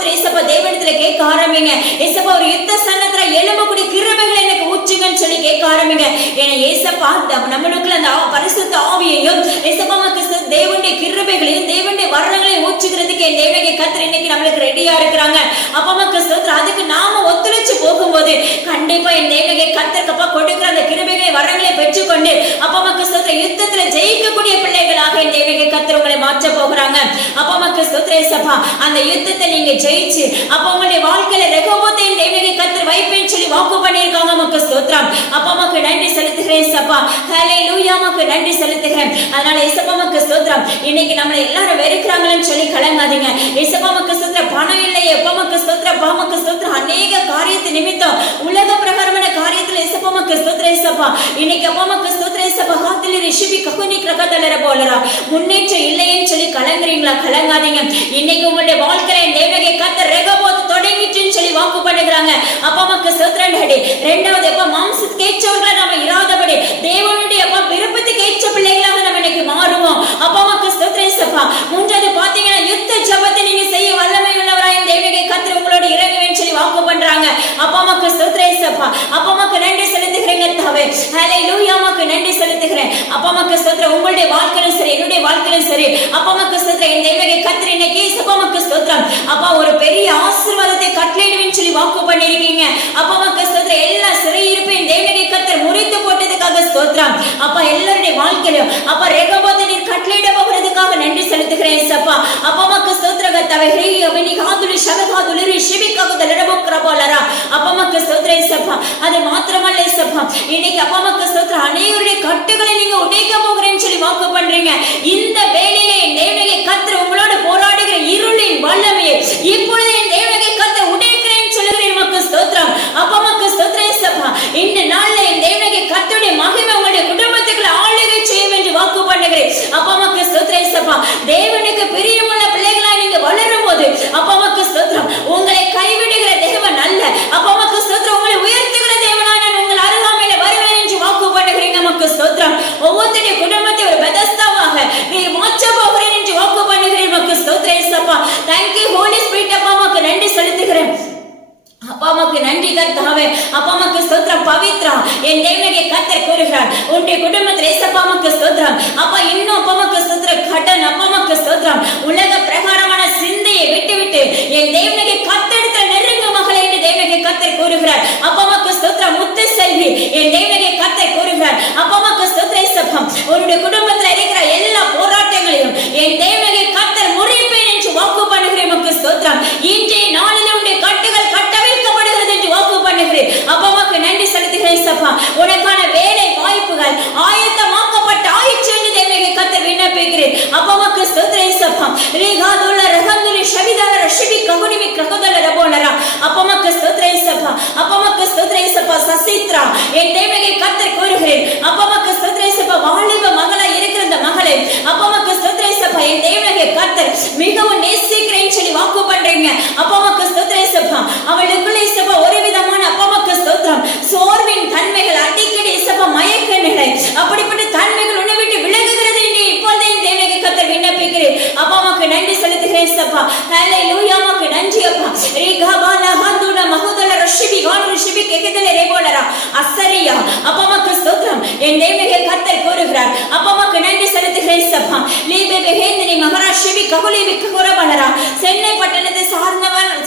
கேட்க ஆரம்பிங்க. ஏசப்பா ஒரு யுத்த சன்னத்துல எழும்பக்கூடிய கிருபைகளை எனக்கு ஊற்றுங்கன்னு சொல்லி கேட்க ஆரம்பிங்க. ஏன்னா ஏசப்பா நம்மளுக்குள்ள அந்த பரிசுத்த ஆவியையும் ஏசப்பா தேவனுடைய கிருபைகளையும் தேவனுடைய வரங்களையும் ஊற்றுகிறதுக்கு என் தேவனுடைய கர்த்தர் இன்னைக்கு நம்மளுக்கு ரெடியா இருக்கிறாங்க. அப்பா மக்கள் ஸ்தோத்திரம். அதுக்கு நாம ஒத்துழைச்சு போகும்போது கண்டிப்பா என் தேவனுடைய கர்த்தருக்கு கொடுக்கிற அந்த கிருபைகளை வரங்களை பெற்றுக்கொண்டு அப்பா மக்கள் ஸ்தோத்திரம் யுத்தத்துல ஜெயிக்கக்கூடிய பிள்ளைகளாக என் தேவனுடைய கர்த்தர் உங்களை மாற்ற போகிறாங்க. அப்பா மக்கள் ஸ்தோத்திரம். ஏசப்பா அந்த யுத்தத்தை நீங்க ஜெயிச்சு அப்ப உங்களுடைய வாழ்க்கையில ரெகோபோத்தை என் தேவனுடைய கர்த்தர் வைப்பேன்னு சொல்லி வாக்கு பண்ணியிருக்காங்க. மக்கள் ஸ்தோத்திரம். அப்பா மக்கள் நன்றி செலுத்துகிறேன் ஏசப்பா. ஹல்லேலூயா. மக்கள் நன்றி செலுத்துகிறேன். அதனால ஏசப்பா மக்கள் ஸ்தோத்திரம். இன்னைக்கு நம்மளை எல்லாரும் வெறுக்கிறாங்கன்னு சொல்லி கலங்காதீங்க. ஏசப்பா மக்கள் ஸ்தோத்திரம். பணம் இல்லையே அப்பா மக்கள் ஸ்தோத்திரம். பா மக்கள் ஸ்தோத்திரம். அநேக காரியத்தை நிமித்தம் உலக பிரகாரமான காரியத்துல ஏசப்பா மக்கள் ஸ்தோத்திரம். ஏசப்பா இன்னைக்கு அப்பா மக்கள் ஸ்தோத்திரம். ஏசப்பா ஹாத்தில ரிஷிபி ககுனி கிரகதலர போலரா முன்னேற்றம் இல்லைன்னு சொல்லி கலங்குறீங்களா? கலங்காதீங்க. இன்னைக்கு உங்களுடைய வாழ்க்கையில தேவனுடைய கர்த்தர் ரெகோபோத் தொடங்கிட்டுன்னு சொல்லி வாக்கு பண்ணுகிறாங்க. அப்பா மக்கள் ஸ்தோத்திரம். இரண்டாவது அப்பா மாம்சத்துக்கு ஏற்றவர்களா நாம இராதபடி தேவனுடைய அப்பா விருப்பத்துக்கு ஏற்ற பிள்ளைகளாக நம்ம இன்னைக்கு மாறுவோம். அப்பா மக்கள் ஸ்தோத்திரம். ஏசப்பா மூன்றாவது பாத்தீங்கன்னா யுத்த ஜெபத்தை நீங்க செய்ய வல்லமை உள்ளவராய் தேவனுடைய கர்த்தர் உங்களோட இறங்குவேன்னு சொல்லி வாக்கு பண்றாங்க. அப்பா மக்கள் ஸ்தோத்திரம். ஏசப்பா அப்பா மக்கள் நன்றி செலுத்துகிறேங்க தாவே. ஹல்லேலூயா. மக்கள் நன்றி செலுத்துகிறேன். அப்பா மக்கள் ஸ்தோத்திரம். உங்களுடைய வாழ்க்கையிலும் சரி என்னுடைய வாழ்க்கையிலும் சரி அப்பா மக்கள் ஸ்தோத்திரம். என் தேவனுடைய கர்த்தர் இன்னைக்கு ஏசப்பா மக்கள் ஸ்தோத்திரம். அப்பா ஒரு பெரிய ஆசீர்வாதத்தை கட்டளையிடுவேன்னு சொல்லி வாக்கு பண்ணிருக்கீங்க. அப்பா மக்கள் ஸ்தோத்திரம். எல்லா சிறையிருப்பையும் தேவனுடைய கர்த்தர் முறித்து போட்டதுக்காக ஸ்தோத்திரம். அப்பா எல்லாருடைய வாழ்க்கையிலும் அப்பா ரெகோபோத்தை நீர் கட்டளையிட போகிறதுக்காக நன்றி செலுத்துகிறேன் ஏசப்பா. அப்பா மக்கள் ஸ்தோத்திரம் கர்த்தாவே. ஹரி அவனி காதுலி ஷபகாதுலி ரிஷிபிகாகு தலரபோக்ரபோலரா அப்பா மக்கள் ஸ்தோத்திரம் ஏசப்பா. அது மாத்திரமல்ல ஏசப்பா இன்னைக்கு அப்பா மக்கள் ஸ்தோத்திரம் அனைவருடைய கட்டுகளை நீங்க உடைக்க போகிறேன்னு சொல்லி வாக்கு பண்றீங்க. இந்த வேளையிலே தேவனுடைய கர்த்தர் உங்களோட போராடுகிற இருளின் வல்லமையை இப்பொழுது தேவனுடைய கர்த்தர் உடைக்கிறேன்னு சொல்லுகிறேன். மக்கள் ஸ்தோத்திரம். அப்பா மக்கள் ஸ்தோத்திரம் ஏசப்பா. இந்த நாள்ல தேவனுடைய கர்த்தருடைய மகிமை உங்களுடைய குடும்பத்துக்குள்ள ஆளுகை செய்யும் என்று வாக்கு பண்ணுகிறேன். அப்பா மக்கள் ஸ்தோத்திரம் ஏசப்பா. தேவனுக்கு பிரியமுள்ள பிள்ளைகளா நீங்க வளரும் போது அப்பா மக்கள் ஸ்தோத்திரம் உங்களை கைவிடுகிற தேவன் அல்ல. அப்பா மக்கள் ஸ்தோத்திரம் உங்களை உயர்த்துகிற தேவனா நான் உங்கள் அருகாமையில வருவேன் என்று வாக்கு பண்ணுகிறீங்க. மக்கள் ஸ்தோத்திரம். ஒவ்வொருத்தருடைய குடும்பத்தை ஒரு பெதஸ்தாவாக நீர் மாற்ற போகிறேன் என்று வாக்கு பண்ணுகிறேன். மக்கள் ஸ்தோத்திரம் ஏசப்பா. Thank you Holy Spirit. அப்பா மக்கள் நன்றி செலுத்துகிறேன். அப்பா மக்கள் நன்றி கர்த்தாவே. அப்பா மக்கள் ஸ்தோத்திரம். பவித்ரா என் தேவனுடைய கர்த்தர் கூறுகிறார் உன்னுடைய குடும்பத்தில் ஏசப்பா மக்கள் ஸ்தோத்திரம். அப்பா இன்னும் அப்பா மக்கள் ஸ்தோத்திரம் கடன் அப்பா மக்கள் ஸ்தோத்திரம் உலக பிரகாரமான சிந்தையை விட்டுவிட்டு என் தேவனுடைய கர்த்தரிடத்தில் நெருங்க மகளே என்று தேவனுடைய கர்த்தர் கூறுகிறார். அப்பா மக்கள் ஸ்தோத்திரம். முத்து செல்வி என் தேவனுடைய கர்த்தர் கூறுகிறார். அப்பா மக்கள் ஸ்தோத்திரம் ஏசப்பா உன்னுடைய குடும்பத்தில் இருக்கிற எல்லா போராட்டங்களையும் என் தேவனுடைய கர்த்தர் முறிப்பேன் என்று வாக்கு பண்ணுகிறேன். மக்கள் ஸ்தோத்திரம். இன்றைய நாளில் உன்னுடைய கட்டுகள் கட்டவிழ்க்கப்படுகிறது என்று வாக்கு பண்ணுகிறேன். அப்பா மக்கள் நன்றி செலுத்துகிறேன் ஏசப்பா. உனக்கான வேலை வாய்ப்புகள் ஆயத்தமாக்கப்பட்ட ஆயிற்று என்று தேவனுடைய கர்த்தர் விண்ணப்பிக்கிறேன். அப்பா மக்கள் ஸ்தோத்திரம் ஏசப்பா. ரீகாதுல ரகந்துலி ஷவிதல ரஷிபி ககுனிமி கிரகதல ரபோலரா அப்பா மக்கள் ஸ்தோத்திரம் ஏசப்பா. அப்பா மக்கள் ஸ்தோத்திரம் ஏசப்பா. சசித்ரா என் தேவனுடைய கர்த்தர் கூறுகிறேன். அப்பா மக்கள் ஸ்தோத்திரம் ஏசப்பா. வாலிப மகளா இருக்கிற அந்த மகளே அப்பா மக்கள் ஸ்தோத்திரம் ஏசப்பா. என் தேவனுடைய கர்த்தர் மிகவும் நேசிக்கிறேன்னு சொல்லி வாக்கு பண்றீங்க. அப்பா மக்கள் ஸ்தோத்திரம் ஏசப்பா. அவளுக்குள்ள ஏசப்பா ஒரு விதமான அப்பா மக்கள் ஸ்தோத்திரம் சோர்வின் தன்மைகள் அடிக்கடி ஏசப்பா மயக்க நிலை அப்படிப்பட்ட தன்மைகள் உன்னை விட்டு விலகுகிறது என்று இப்பொழுதே தேவனுடைய கர்த்தர் விண்ணப்பிக்கிறேன். அப்பா மக்கள் நன்றி செலுத்துகிறேன் ஏசப்பா. ஹல்லேலூயா. மக்கள் நன்றி அப்பா. ரீகாபால ஹந்துன மகுதல ரஷிபி கான் ரிஷிபி கேகதல ரேபோலரா அசரியா அப்பா மக்கள் ஸ்தோத்திரம். என் தேவனுடைய கர்த்தர் கூறுகிறார். அப்பா மக்கள் நன்றி செலுத்துகிறேன் ஏசப்பா. லீபே பெஹேந்திரி மகாராஷ்டிரி ககுலி விக்ககுரபலரா சென்னை பட்டணத்தை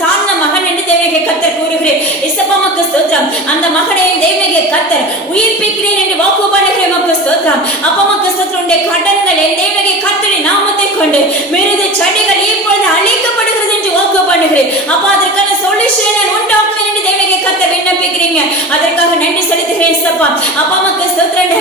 சார்ந்த மகன் என்று தேவனுடைய கர்த்தர் கூறுகிறேன். ஏசப்பா மக்கள் ஸ்தோத்திரம். அந்த மகனை தேவனுடைய கர்த்தர் உயிர்ப்பிக்கிறேன் என்று வாக்கு பண்ணுகிறேன். மக்கள் ஸ்தோத்திரம். அப்பா மக்கள் ஸ்தோத்திரம். கடன்கள் என் தேவனுடைய கர்த்தரின் நாமத்தை கொண்டு மிருது செடிகள் இப்பொழுது அழிக்கப்படுகிறது என்று வாக்கு பண்ணுகிறேன். அப்பா அதற்கான சொல்யூஷன் உண்டாக்குவேன் என்று தேவனுடைய கர்த்தர் விண்ணப்பிக்கிறீங்க. அதற்காக நன்றி செலுத்துகிறேன் ஏசப்பா. அப்பா மக்கள் ஸ்தோத்திரம்.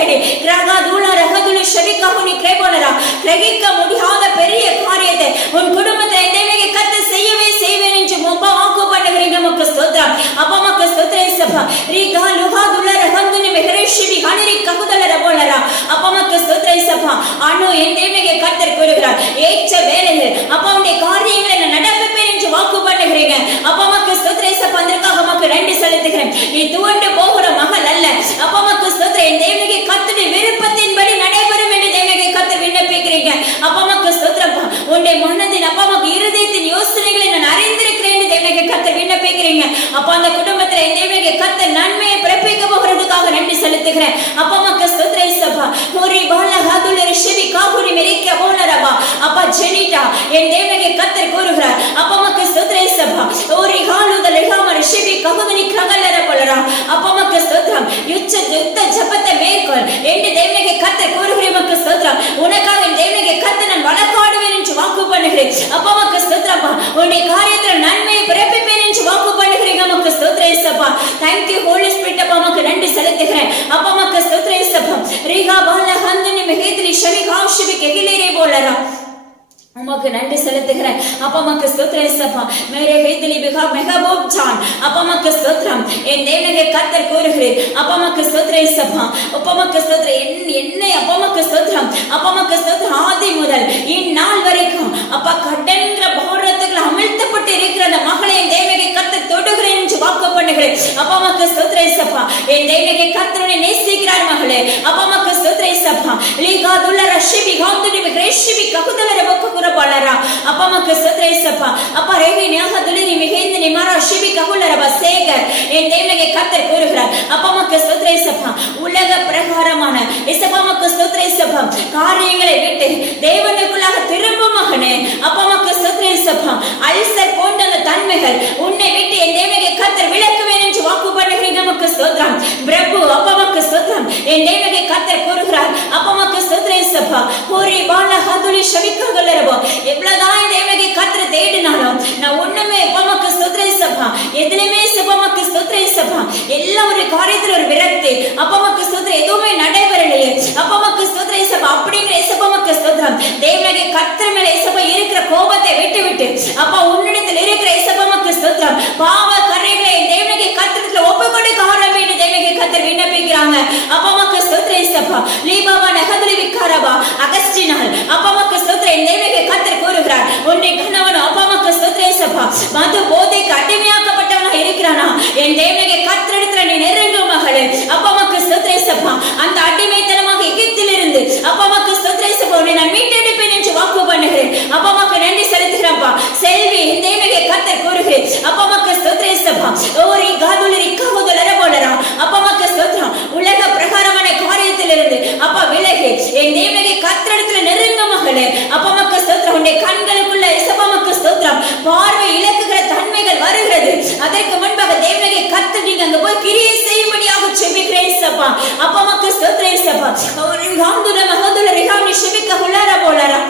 கிரகாதுல ரகதுலி ஷவிகாகுனி கிரேபோலரா கிரகிக்க முடியாத பெரிய காரியத்தை உன் குடும்பத்தில் தேவனுடைய கர்த்தர் செய்யவே செய்வேன் என்று வாக்கு பண்ணுகிறீங்க. மக்கள் ஸ்தோத்திரம். அப்பா மக்கள் ஸ்தோத்திரம் ஏசப்பா. ரீகா லுகாதுல ரகந்துனி மெஹரேஷிபி ஹனிரி ககுதல ரபோலரா அப்பா மக்கள் ஸ்தோத்திரம் ஏசப்பா. அனு என் தேவனுடைய கர்த்தர் கூறுகிறார் ஏற்ற வேளையில் அப்பா உன்னுடைய காரியங்களை நான் நடப்பிப்பேன் என்று வாக்கு பண்ணுகிறீங்க. அப்பா மக்கள் ஸ்தோத்திரம் ஏசப்பா. அதற்காக மக்கள் நன்றி செலுத்துகிறேன். நீ துவண்டு போகிற மகள் அல்ல. அப்பா மக்கள் ஸ்தோத்திரம். என் தேவனுடைய கர்த்தருடைய விருப்பத்தின்படி நடைபெறும் என்று தேவனுடைய கர்த்தர் விண்ணப்பிக்கிறீங்க. அப்பா மக்கள் ஸ்தோத்திரம். உன்னுடைய மனதின் அப்பா மக்கள் இருதயத்தின் யோசனைகளை நான் அறிந்திருக்கிறேன் என்று தேவனுக்கு கர்த்தர் விண்ணப்பிக்கிறீங்க. அப்ப அந்த குடும்பத்துல என் தேவனுக்கு கர்த்தர் நன்மையை பிறப்பிக்க போகிறதுக்காக நன்றி செலுத்துகிறேன். அப்பா மக்கு ஸ்தோத்திரம் இயேசுப்பா. ஓரி பாலா ஹதுல ரிஷவி காகுரி மெரிக்க போனரபா. அப்பா ஜெனிட்டா என் தேவனுக்கு கர்த்தர் கூறுகிறார். அப்பா மக்கு ஸ்தோத்திரம் இயேசுப்பா. ஓரி ஹாலுத லெஹாம ரிஷவி ககுதனி ககலர போலரா. அப்பா மக்கு ஸ்தோத்திரம். யுத்த ஜெபத்தை மேற்கொள் என்று தேவனுக்கு கர்த்தர் கூறுகிறேன். மக்கு ஸ்தோத்திரம். உனக்காக என் தேவனுக்கு கர்த்தர் நான் வழக்காடுவேன் என்று வாக்கு பண்ணுகிறேன். அப்பா மக்கு ஸ்தோத்திரப்பா. உன்னுடைய காரியத்தில் நன்மையை பிறப்பிப்பேன் என்று வாக்கு பண்ணுகிறேன். மக்கு ஸ்தோத்திரம் இயேசுப்பா. Thank you Holy Spirit. அப்பா மக்கு நன்றி செலுத்துகிறேன். அப்பா மக்கு ஸ்தோத்திரம் இயேசுப்பா. ரீகா பால ஹந்தனி மெஹேத்லி ஷவி காவ்ஷிவி கெகிலேரே போலரா. உமக்கு நன்றி செலுத்துகிறேன். அப்பா மக்கு ஸ்தோத்திரம் இயேசுப்பா. மேரே ஹேத்லி பிகா மெகபோப் ஜான். அப்பா மக்கு ஸ்தோத்திரம். என் தேவனுக்கு கர்த்தர் கூறுகிறேன். அப்பா மக்கு ஸ்தோத்திரம் இயேசுப்பா. அப்பா மக்கு ஸ்தோத்திரம். என்னை அப்பா மக்கு ஸ்தோத்திரம். அப்பா மக்கு ஸ்தோத்திரம். ஆதி முதல் இந்நாள் வரைக்கும் அப்பா கடன்ற பாரத்துக்குள்ள அமிழ்த்தப்பட்டு இருக்கிற அந்த மகளை என் தேவனுக்கு கர்த்தர் தொடுகிறேன் என்று வாக்கு பண்ணுகிறேன். அப்பா மக்கு ஸ்தோத்திரம் இயேசுப்பா. என் தேவனுக்கு கர்த்தரை நேசிக்கிறார் மகளே. அப்பா மக்கு ஸ்தோத்திரம் இயேசுப்பா. லீகா துல்ல ரஷிபி காந்துனி கிரேஷிபி ககுதல ரபக்கு குரபாலரா. அப்பா மக்கு ஸ்தோத்திரம் இயேசுப்பா. அப்பா ரேகி ஞாக துலினி மிகைந்தனி மாரா ஷிபி ககுல ரப சேகர் என் தேவனுக்கு கர்த்தர் கூறுகிறார். அப்பா மக்கு ஸ்தோத்திரம் இயேசுப்பா. உலக பிரகாரமான இயேசுப்பா மக்கு ஸ்தோத்திரம் இயேசுப்பா. காரியங்களை விட்டு தேவனுக்குள்ளாக திரும்பும் மகனே. அப்பா மக்கு ஸ்தோத்திரம் இயேசுப்பா. அல்சர் போன்ற அந்த தன்மைகள் உன்னை விட்டு என் தேவனுக்கு கர்த்தர் விலக்குவேன் என்று வாக்கு பண்ணுகிறீங்க. மக்கு ஸ்தோத்திரம். பிரபு அப்பா மக்கு ஸ்தோத்திரம். என் தேவனுக்கு கர்த்தர் கூறுகிறார். அப்பா மக்கு ஸ்தோத்திரம் இயேசுப்பா. ஓரி பால ஹதுலி ஷவிக்ககலரபா. எவ்வளவுதான் என் தேவனுக்கு கர்த்தர் தேடினாலும் நான் ஒண்ணுமே அப்பா மக்கு ஸ்தோத்திரம் இயேசுப்பா. எதிலுமே அப்பா மக்கு ஸ்தோத்திரம் இயேசுப்பா. எல்லா ஒரு காரியத்துல ஒரு விரக்தி. அப்பா மக்கு ஸ்தோத்திரம். எதுவுமே நடைபெறலையே. அப்பா மக்கு ஸ்தோத்திரம் இயேசுப்பா. அப்படிங்கிற இயேசுப்பா மக்கு ஸ்தோத்திரம். தேவனுக்கு கர்த்தர் மேல இயேசுப்பா இருக்கிற கோபத்தை விட்டு விட்டு அப்பா உன்னிடத்தில் இருக்கிற இயேசுப்பா மக்கு ஸ்தோத்திரம். பாவ கரைகளை தேவனுக்கு கர்த்தரிடத்துல ஒப்பு கொடுக்க ஆரம்பிட்டு தேவனுக்கு கர்த்தர் விண்ணப்பிக்கிறாங்க. அப்பா மக்கு ஸ்தோத்திரம் இயேசுப்பா. லீபாவா நகதுலி விக்காரபா அகஸ்டினால் அப்பா மக்கு ஸ்தோத்திரம். தேவனுக்கு கர்த்தர் கூறுகிறார். உன்னை கணவன் அப்பா மக்கு ஸ்தோத்திரம் இயேசுப்பா. மது போதைக்கு அடிமையாக்கப்பட்டவனா இருக்கிறானா என் தேவனுக்கு கர்த்தரிடத்துல நீ நெருங்கும் மகளே. அப்பா மக்கு ஸ்தோத்திரம் இயேசுப்பா. அந்த அடிமைத்தனமாக எகிப்திலிருந்து அப்பா மக்கு ஸ்தோத்திரம் இயேசுப்பா உன்னை நான் மீட்டெடுப்பேன் என்று வாக்கு பண்ணுகிறேன். அப்பா மக்கு நன்றி செலுத்துகிறேன்ப்பா. செல்வி என் தேவனுக்கு கர்த்தர் கூறுகிறேன். அப்பா மக்கு ஸ்தோத்திரம் இயேசுப்பா. ஓரி காதுலரி ககுதலர போலரா. அப்பா மக்கு ஸ்தோத்திரம். உலக பிரகாரமான காரியத்திலிருந்து அப்பா விலகி என் தேவனுக்கு கர்த்தரிடத்துல நெருங்கும் மகளே. அப்பா மக்கு ஸ்தோத்திரம். உன்னுடைய கண்களுக்குள்ள இயேசுப்பா மக்கு ஸ்தோத்திரம். பார்வை இலக்குகிற தன்மைகள் வருகிறது. அதற்கு முன்பாக தேவனுக்கு கர்த்தர் நீங்க அங்க போய் கிரியை செய்யும்படியாக ஜெபிக்கிறேன் இயேசுப்பா. அப்பா மக்கு ஸ்தோத்திரம் இயேசுப்பா. ஓரி காந்துல மகதுல ரிஹாமி ஷிபிக்க ஹுலர போலரா.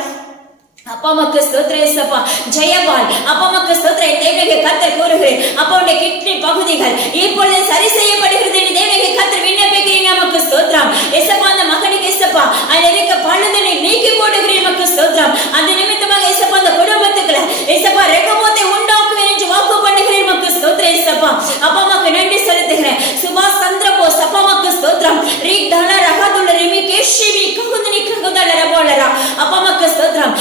அப்பா மக்கு ஸ்தோத்திரம் இயேசுப்பா. ஜெயபால் அப்பா மக்கு ஸ்தோத்திரம். தேவனுக்கு கர்த்தர் கூறுகிறேன். அப்பா உடைய கிட்னி பகுதிகள் இப்பொழுது சரி செய்யப்படுகிறது என்று தேவனுக்கு கர்த்தர் விண்ணப்பிக்கிறீங்க. மக்கு ஸ்தோத்திரம் இயேசுப்பா. அந்த மகனுக்கு இயேசுப்பா அதில் இருக்க பழுதனை நீக்கி போடுகிறேன். மக்கு ஸ்தோத்திரம். அந்த நிமித்தமாக இயேசுப்பா அந்த குடும்பத்துக்குள்ள இயேசுப்பா ரெக்கபோத்தை உண்டாக்குவேன் என்று வாக்கு பண்ணுகிறேன். மக்கு ஸ்தோத்திரம் இயேசுப்பா. அப்பா மக்கு நன்றி செலுத்துகிறேன். சுபாஷ் சந்திரபோஸ் அப்பா மக்கு ஸ்தோத்திரம். ரீக் தல ரகதுல ரிமி கேஷிவி ககுதனி ககுதல ரபோலரா. அப்பா மக்கு ஸ்தோத்திரம்.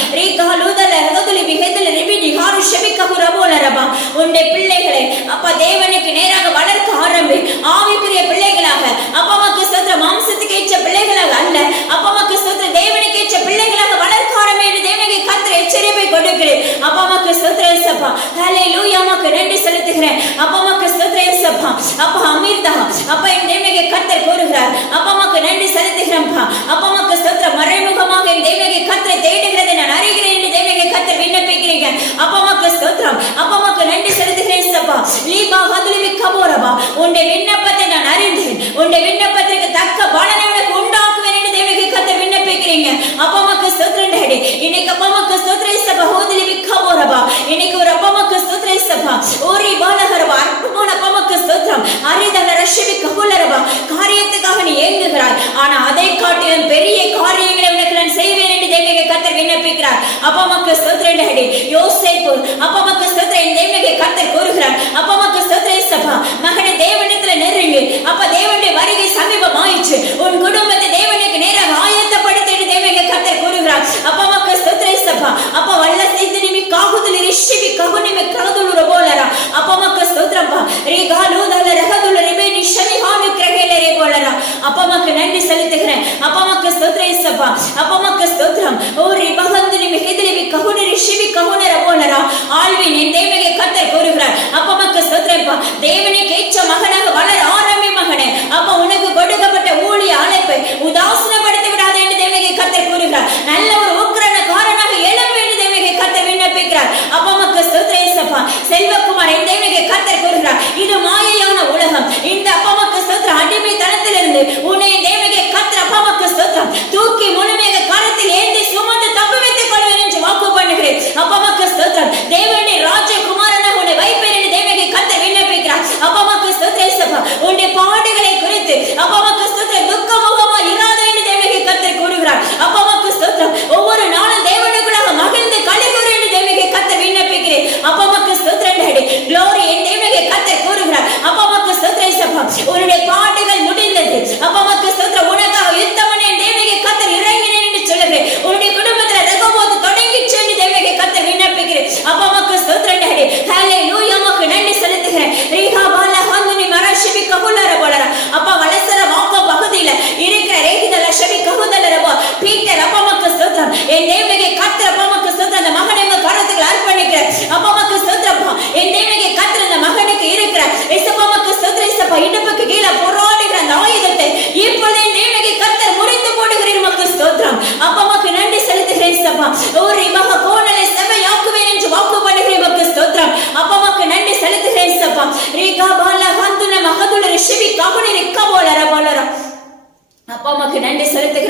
உன்னுடைய பிள்ளைகளை அப்பா தேவனுக்கு நேராக வளர்க்க ஆரம்பி. ஆவிக்குரிய பிள்ளைகளாக அப்பா மக்கு ஸ்தோத்திரம். மாம்சத்துக்கு ஏற்ற பிள்ளைகளாக அல்ல அப்பா மக்கு ஸ்தோத்திரம். தேவனுக்கு ஏற்ற பிள்ளைகளாக வளர்க்க ஆரம்பி என்று தேவனுக்கு கர்த்தர் எச்சரிப்பை கொடுக்கிறேன். அப்பா மக்கு ஸ்தோத்திரம் இயேசுப்பா. ஹல்லேலூயா. மக்கு நன்றி செலுத்துகிறேன். அப்பா மக்கு ஸ்தோத்திரம் இயேசுப்பா. அப்பா அமீர்தா அப்பா என் தேவனுக்கு கர்த்தர் கூறுகிறார். அப்பா மக்கு நன்றி செலுத்துகிறேன்ப்பா. அப்பா மக்கு ஸ்தோத்திரம். மறைமுகமாக என் தேவனுக்கு கர்த்தரை தேடுகிறதை நான் அறிகிறேன் என்று தேவனுக்கு கர்த்தர் விண்ணப்பிக்கிறீங்க. அப்பா மக்கு ஸ்தோத்திரம். அப்பா மக்கு நன்றி செலுத்துகிறேன் இயேசுப்பா. லீபா ஹதுலி விக்கபோரபா. உன்னுடைய விண்ணப்பத்தை நான் அறிந்தேன். உன்னுடைய விண்ணப்பத்திற்கு தக்க பலனை உனக்கு உண்டாக்குவேன் என்று தேவனுக்கு கர்த்தர் விண்ணப்பிக்கிறீங்க. அப்பா மக்கு ஸ்தோத்திரம் டேடி. இன்னைக்கு அப்பா மக்கு ஸ்தோத்திரம் இயேசுப்பா. ஹதுலி விக்கபோரபா. இன்னைக்கு ஒரு அப்பா மக்கு ஸ்தோத்திரம் இயேசுப்பா. ஓரி பாலஹரபா. அற்புதமான அப்பா மக்கு ஸ்தோத்திரம். அரிதல ரஷிவி ககுலரபா. காரியத்துக்காக நீ ஏங்குகிறாய். ஆனா அதை காட்டிலும் பெரிய காரியங்களை உனக்கு நான் செய்வேன் என்று தேவனுக்கு கர்த்தர் விண்ணப்பிக்கிறார். அப்பா மக்கு ஸ்தோத்திரம் டேடி. யோசேப்பு அப்பா மக்கு ஸ்தோத்திரம். தேவனுக்கு கர்த்தர் கூறுகிறார். அப்பா மக்கு ஸ்தோத்திரம் இயேசுப்பா. மகனே தேவனிடத்துல நெருங்கி அப்பா தேவனுடைய வருகை சமீபமாயிற்று. உன் குடும்பத்தை தேவனுக்கு நேராக ஆயத்தப்படுத்த என்று தேவனுக்கு கர்த்தர் கூறுகிறார். அப்பா மக்கு ஸ்தோத்திரம் இயேசுப்பா. அப்பா வல்ல செய்தினிமி காகுதுலி ரிஷிவி ககுனிமி ககுதுலுர போலரா. அப்பா மக்கு ஸ்தோத்திரம்ப்பா. ரிகாலுதல ரகதுல ரிபேனி ஷமிஹானு கிரகேலரே போலரா. அப்பா மக்கு நன்றி செலுத்துகிறேன். அப்பா மக்கு ஸ்தோத்திரம் இயேசுப்பா. அப்பா மக்கு ஸ்தோத்திரம். ஓ ரிபகந்துனி மிஹிதிலி ககுனி ரிஷிவி ககுனர போலரா. ஆல்வின் என் தேவனுக்கு கர்த்தர் கூறுகிறார்.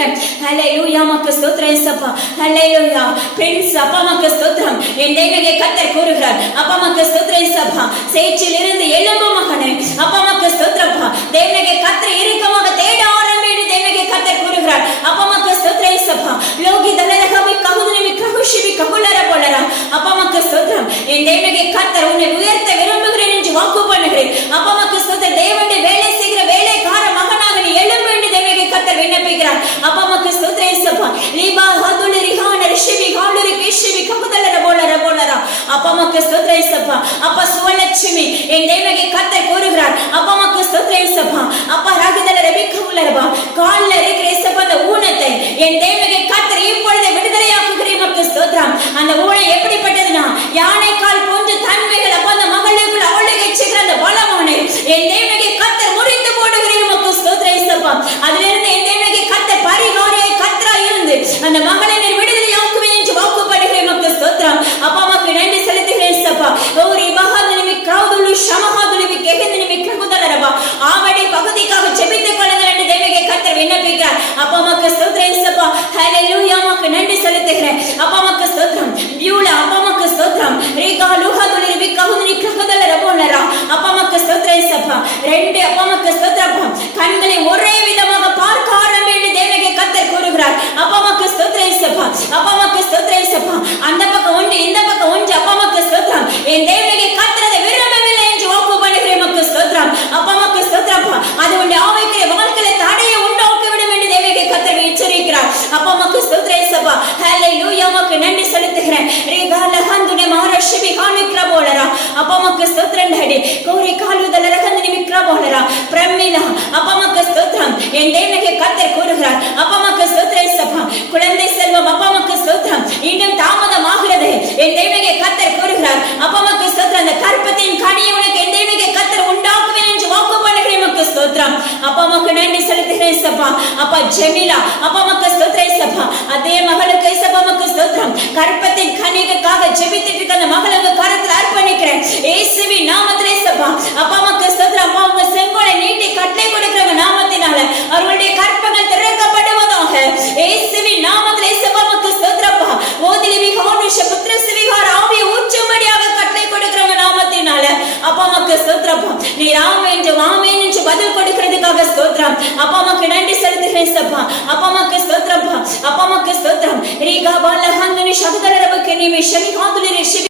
செலுத்துகிறேன். ஹல்லேலூயா மக்கு ஸ்தோத்திரம் இயேசப்பா. ஹல்லேலூயா. பிரின்ஸ் அப்பா மக்கு ஸ்தோத்திரம். என் தேவனே கர்த்தர் கூறுகிறார். அப்பா மக்கு ஸ்தோத்திரம் இயேசப்பா. சேற்றில் இருந்து எழும்பு மகனே. அப்பா மக்கு ஸ்தோத்திரப்பா. தேவனே கர்த்தர் இறுக்கமாக தேட ஆரம்பிடு தேவனே கர்த்தர் கூறுகிறார். அப்பா மக்கு ஸ்தோத்திரம் இயேசப்பா. லோகி தலரகவை ககுதுனமி ககுஷிவி ககுலர போலரா. அப்பா மக்கு ஸ்தோத்திரம். என் தேவனே கர்த்தர் உன்னை உயர்த்த விரும்புகிறேன் என்று வாக்கு பண்ணுகிறேன். அப்பா மக்கு ஸ்தோத்திரம். தேவனே வேலை செய்கிற வேலைக்கார மகனாக நீ எழும்பு என்று தேவனே கர்த்தர் விண்ணப்பிக்கிறார். அப்பா மக்கு ஸ்தோத்திரம் இயேசப்பா. லீபா ஹதுலி ரிஹான ரிஷிவி காலுரி கிஷிவி ககுதலர போலர போலரா. அப்பா மக்கு ஸ்தோத்திரம் இயேசப்பா. அப்பா சுவலட்சுமி என் தேவனே கர்த்தர் கூறுகிறார். அப்பா மக்கு ஸ்தோத்திரம் இயேசப்பா. அப்பா ராகதல ரபிகவுலரபா. கால்ல இருக்கிற இயேசப்பா அந்த ஊனத்தை என் தேவனே கர்த்தர் இப்பொழுது விடுதலையாக்குகிறேன் மக்கு ஸ்தோத்திரம். அந்த ஊனம் எப்படிப்பட்டதுன்னா யானை கால் போன்ற தன்மைகள் அப்பா அந்த மகளுக்குள் அவளுக்கு செய்கிற அந்த பலமானே என் தேவனே கர்த்தர் முறித்து போடுகிறேன் மக்கு ஸ்தோத்திரம் இயேசப்பா. அதிலிருந்து என் தேவனே கர்த்தர் பரிகாரியாய் கர்த்தராய் இருந்து அந்த மகளை நீர் விடுதலையாக்குவேன் என்று வாக்குப்படுகிறேன் மக்கு ஸ்தோத்திரம். அப்பா மக்கு நன்றி செலுத்துகிறேன் இயேசப்பா. ஓரி பஹதுனிமி கிரௌதுலு ஷமஹதுலிமி கெஹதுனிமி கிரகுதலரபா. ஆவடி பகுதிக்காக ஜெபித்துக் கொள்ளுங்கள் என்று தேவனே கர்த்தர் விண்ணப்பிக்கிறார். அப்பா மக்கு ஸ்தோத்திரம் இயேசப்பா. ஹல்லேலூயா மக்கு நன்றி செலுத்துகிறேன். அப்பா மக்கு ஸ்தோத்திரம். பியூலா அப்பா மக்கு ஸ்தோத்திரம். ரீகா லுஹதுலிமி கஹதுனி கிரகுதலரபோலரா. அப்பா மக்கு ஸ்தோத்திரம் இயேசப்பா. ரெண்டு அப்பா மக்கு ஸ்தோத்திரம். கண்களை ஒரே விதமாக பார்க்க ஆரம்பித்து தேவனே கர்த்தர் கூறுகிறார். அப்பா மக்கு ஸ்தோத்திரம் இயேசப்பா. அப்பா மக்கு ஸ்தோத்திரம் இயேசப்பா. அந்த பக்கம் ஒன்று இந்த பக்கம் ஒன்று அப்பா மக்கு ஸ்தோத்திரம். என் தேவனே கர்த்தர் அதை விரும்பவில்லை என்று வாக்கு பண்ணுகிறேன் மக்கு ஸ்தோத்திரம். அப்பா மக்கு ஸ்தோத்திரப்பா. அது உன்னை ஆவிக்கிற வாழ்க்கையில தடையை உண்டாக்கி விடும் என்று தேவனே கர்த்தர் எச்சரிக்கிறார். அப்பா மக்கு ஸ்தோத்திரம் இயேசப்பா. ஹல்லேலூயா மக்கு நன்றி செலுத்துகிறேன். ரீகால ஹந்துனே மஹரஷிபி கானிக்ர போலரா. அப்பா மக்கு ஸ்தோத்திரம் டாடி. கோரி காலுதல ரகந்தனி மிக்ர போலரா. பிரமிளா அப்பா மக்கு ஸ்தோத்திரம். என் தேவனே கர்த்தர் கூறுகிறார். அப்பா மக்கு ஸ்தோத்திரம் இயேசப்பா. குழந்தை செல்வம் அப்பா மக்கு ஸ்தோத்திரம். இன்னும் தாமதமாகிறது என் தேவனே கர்த்தர் கூறுகிறார். அப்பா மக்கு ஸ்தோத்திரம். அந்த கற்பத்தின் கனியை உனக்கு என் தேவனே கர்த்தர் உண்டாக்குவேன் என்று வாக்கு பண்ணுகிறேன் மக்கு ஸ்தோத்திரம். அப்பா மக்கு நன்றி செலுத்துகிறேன் இயேசப்பா. அப்பா ஜெமிலா அப்பா மக்கு ஸ்தோத்திரம் இயேசப்பா. அதே மகளுக்கு இயேசப்பா மக்கு ஸ்தோத்திரம். கற்பத்தின் கனிக்காக ஜெபித்துட்டு இருக்க அந்த மகளுக்கு கரத்தில் அர்ப்பணிக்கிறேன் இயேசுவின் நாமத்திலே இயேசப்பா. அப்பா மக்கு ஸ்தோத்திரம். அப்பா உங்க செங்கோலை நீட்டி கட்டளை கொடுக்கிறவங்க நாமத்தினால அவர்களுடைய கற்பங்கள் திறக்கப்படுவதாக இயேசுவின் நாமத்திலே இயேசப்பா மக்கு ஸ்தோத்திரப்பா. ஓதிலி விஹானுஷ புத்திர சிவிகார ஆவியை ஊற்றும்படியாக கட்டளை கொடுக்கிறவங்க நாமத்தினால அப்பா மக்கு ஸ்தோத்திரப்பா. நீ ஆமென் என்று பதில் கொடுக்கிறதுக்காக ஸ்தோத்திரம். அப்பா மக்கு நன்றி செலுத்துகிறேன் இயேசப்பா. அப்பா மக்கு ஸ்தோத்திரப்பா. அப்பா மக்கு ஸ்தோத்திரம். ரீகா பால ஹந்துனி ஷபதலரபக்கு நீ மிஷனி காதுலி ரிஷி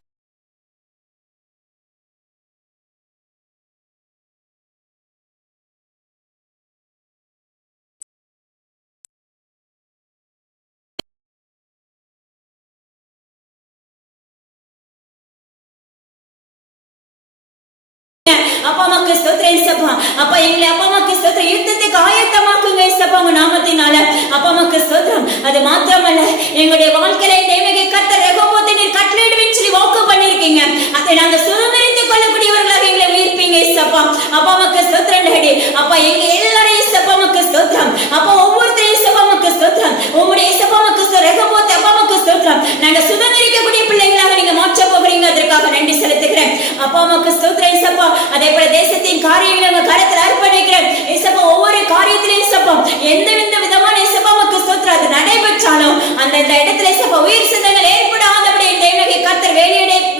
அப்பா மக்கு ஸ்தோத்திரம் இயேசப்பா. அப்பா எங்களை அப்பா மக்கு ஸ்தோத்திரம் யுத்தத்துக்கு ஆயத்தமாக்குங்க இயேசப்பா உங்க நாமத்தினால. அப்பா மக்கு ஸ்தோத்திரம். அது மாத்திரமல்ல எங்களுடைய வாழ்க்கையில தேவனே கர்த்தர் ரெகோபோத்தை நீர் கட்டளையிடுவேன்னு சொல்லி வாக்கு பண்ணிருக்கீங்க. அதை நாங்க சுதந்திரித்துக் கொள்ளக்கூடியவர்களாக எங்களை உயிர்ப்பீங்க இயேசப்பா. அப்பா மக்கு ஸ்தோத்திரம் டாடி. அப்பா எங்க எல்லாரும் இயேசப்பா மக்கு ஸ்தோத்திரம். அப்பா ஒவ்வொருத்தரும் இயேசப்பா மக்கு ஸ்தோத்திரம். உங்களுடைய இயேசப்பா மக்கு ரெகோபோத்தை அப்பா மக்கு ஸ்தோத்திரம். நாங்க சுதந்திரிக்கக்கூடிய பிள்ளைகளாக நீங்க மாற்ற போகிறீங்க. அதற்காக நன்றி செலுத்துகிறேன். அப்பா மக்கு ஸ்தோத்திரம் இயேசப்பா. அதே போல தேசத்தின் காரியங்களை உங்க கரத்தில் அர்ப்பணிக்கிறேன் இயேசப்பா. ஒவ்வொரு காரியத்திலும் இயேசப்பா எந்த விதமான இயேசப்பா மக்கு ஸ்தோத்திரம் அது நடைபெற்றாலும் அந்த இடத்துல இயேசப்பா உயிர் சிதறல் ஏற்படாதபடி என் தேவனே கர்த்தர்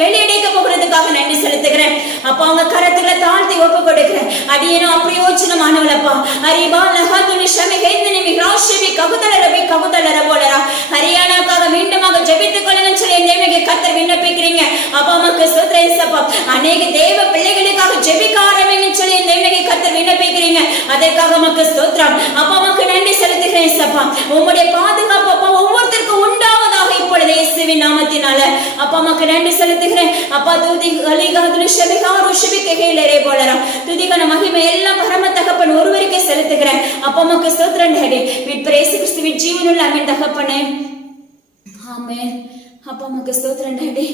வெளியடைக்க போகிறதுக்காக நன்றி செலுத்துகிறேன். அப்பா உங்க கரத்துல தாழ்த்தி ஒப்பு கொடுக்கிறேன். அடியேனும் அப்பிரயோஜனமானவளப்பா. ஹரிபா லஹதுனி ஷமி ஹேந்தனி மிராஷிவி ககுதலரபி ககுதலர போலரா. ஹரியானாக்காக மீண்டுமாக ஜெபித்துக் கொள்ளுங்கன்னு சொல்லி என் தேவனே கர்த்தர் விண்ணப்பிக்கிறீங்க. அப்பா மக்கு ஸ்தோத்திரம் இயேசப்பா. அநேக தேவ பிள்ளைகளுக்காக ஜெபிக்க ஆரம்பிங்கன்னு சொல்லி என் தேவனே கர்த்தர் விண்ணப்பிக்கிறீங்க. அதற்காக மக்கு ஸ்தோத்திரம். அப்பா மக்கு நன்றி செலுத்துகிறேன் இயேசப்பா. உம்முடைய பாதுகாப்பு அப்பா ஒவ்வொருத்தருக்கும் உண்டாவதாக இப்பொழுது இயேசுவின் நாமத்தினால அப்பா மக்கு நன்றி செலுத்துகிறேன். அப்பா துதி அலிகாதுலி ஷபிகா ருஷபி கெஹேலரே போலரா. துதிக்கான மகிமை எல்லாம் பரம தகப்பன் ஒருவருக்கே செலுத்துகிறேன். அப்பா மக்கு ஸ்தோத்திரம் டாடி. மீட்பர் இயேசு கிறிஸ்துவின் ஜீவனுள்ள ஆமென் தகப்பனே. ஆமென். அப்பா மக்கு ஸ்தோத்திரம் டாடி.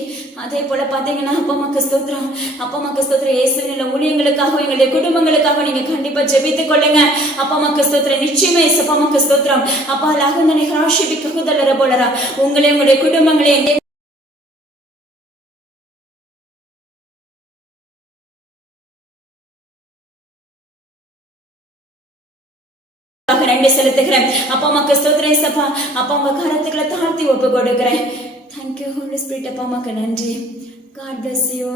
அதே போல பாத்தீங்கன்னா அப்பா மக்கு ஸ்தோத்திரம். அப்பா மக்கு ஸ்தோத்திரம். இயேசுவின் ஊழியங்களுக்காக எங்களுடைய குடும்பங்களுக்காக நீங்க கண்டிப்பா ஜெபித்துக் கொள்ளுங்க. அப்பா மக்கு ஸ்தோத்திரம். நிச்சயமே அப்பா மக்கு ஸ்தோத்திரம். அப்பா லகுந்தனி ஹராஷிபி ககுதலர போலரா. உங்களை உங்களுடைய குடும்பங்களை நன்றி செலுத்துகிறேன். அப்பா அம்மாக்கு ஸ்தோத்திரம் ஏசப்பா. அப்பா உங்க கரத்துக்களை தாழ்த்தி ஒப்பு கொடுக்கிறேன். Thank you holy spirit. அப்பா அம்மாக்கு நன்றி. God bless you.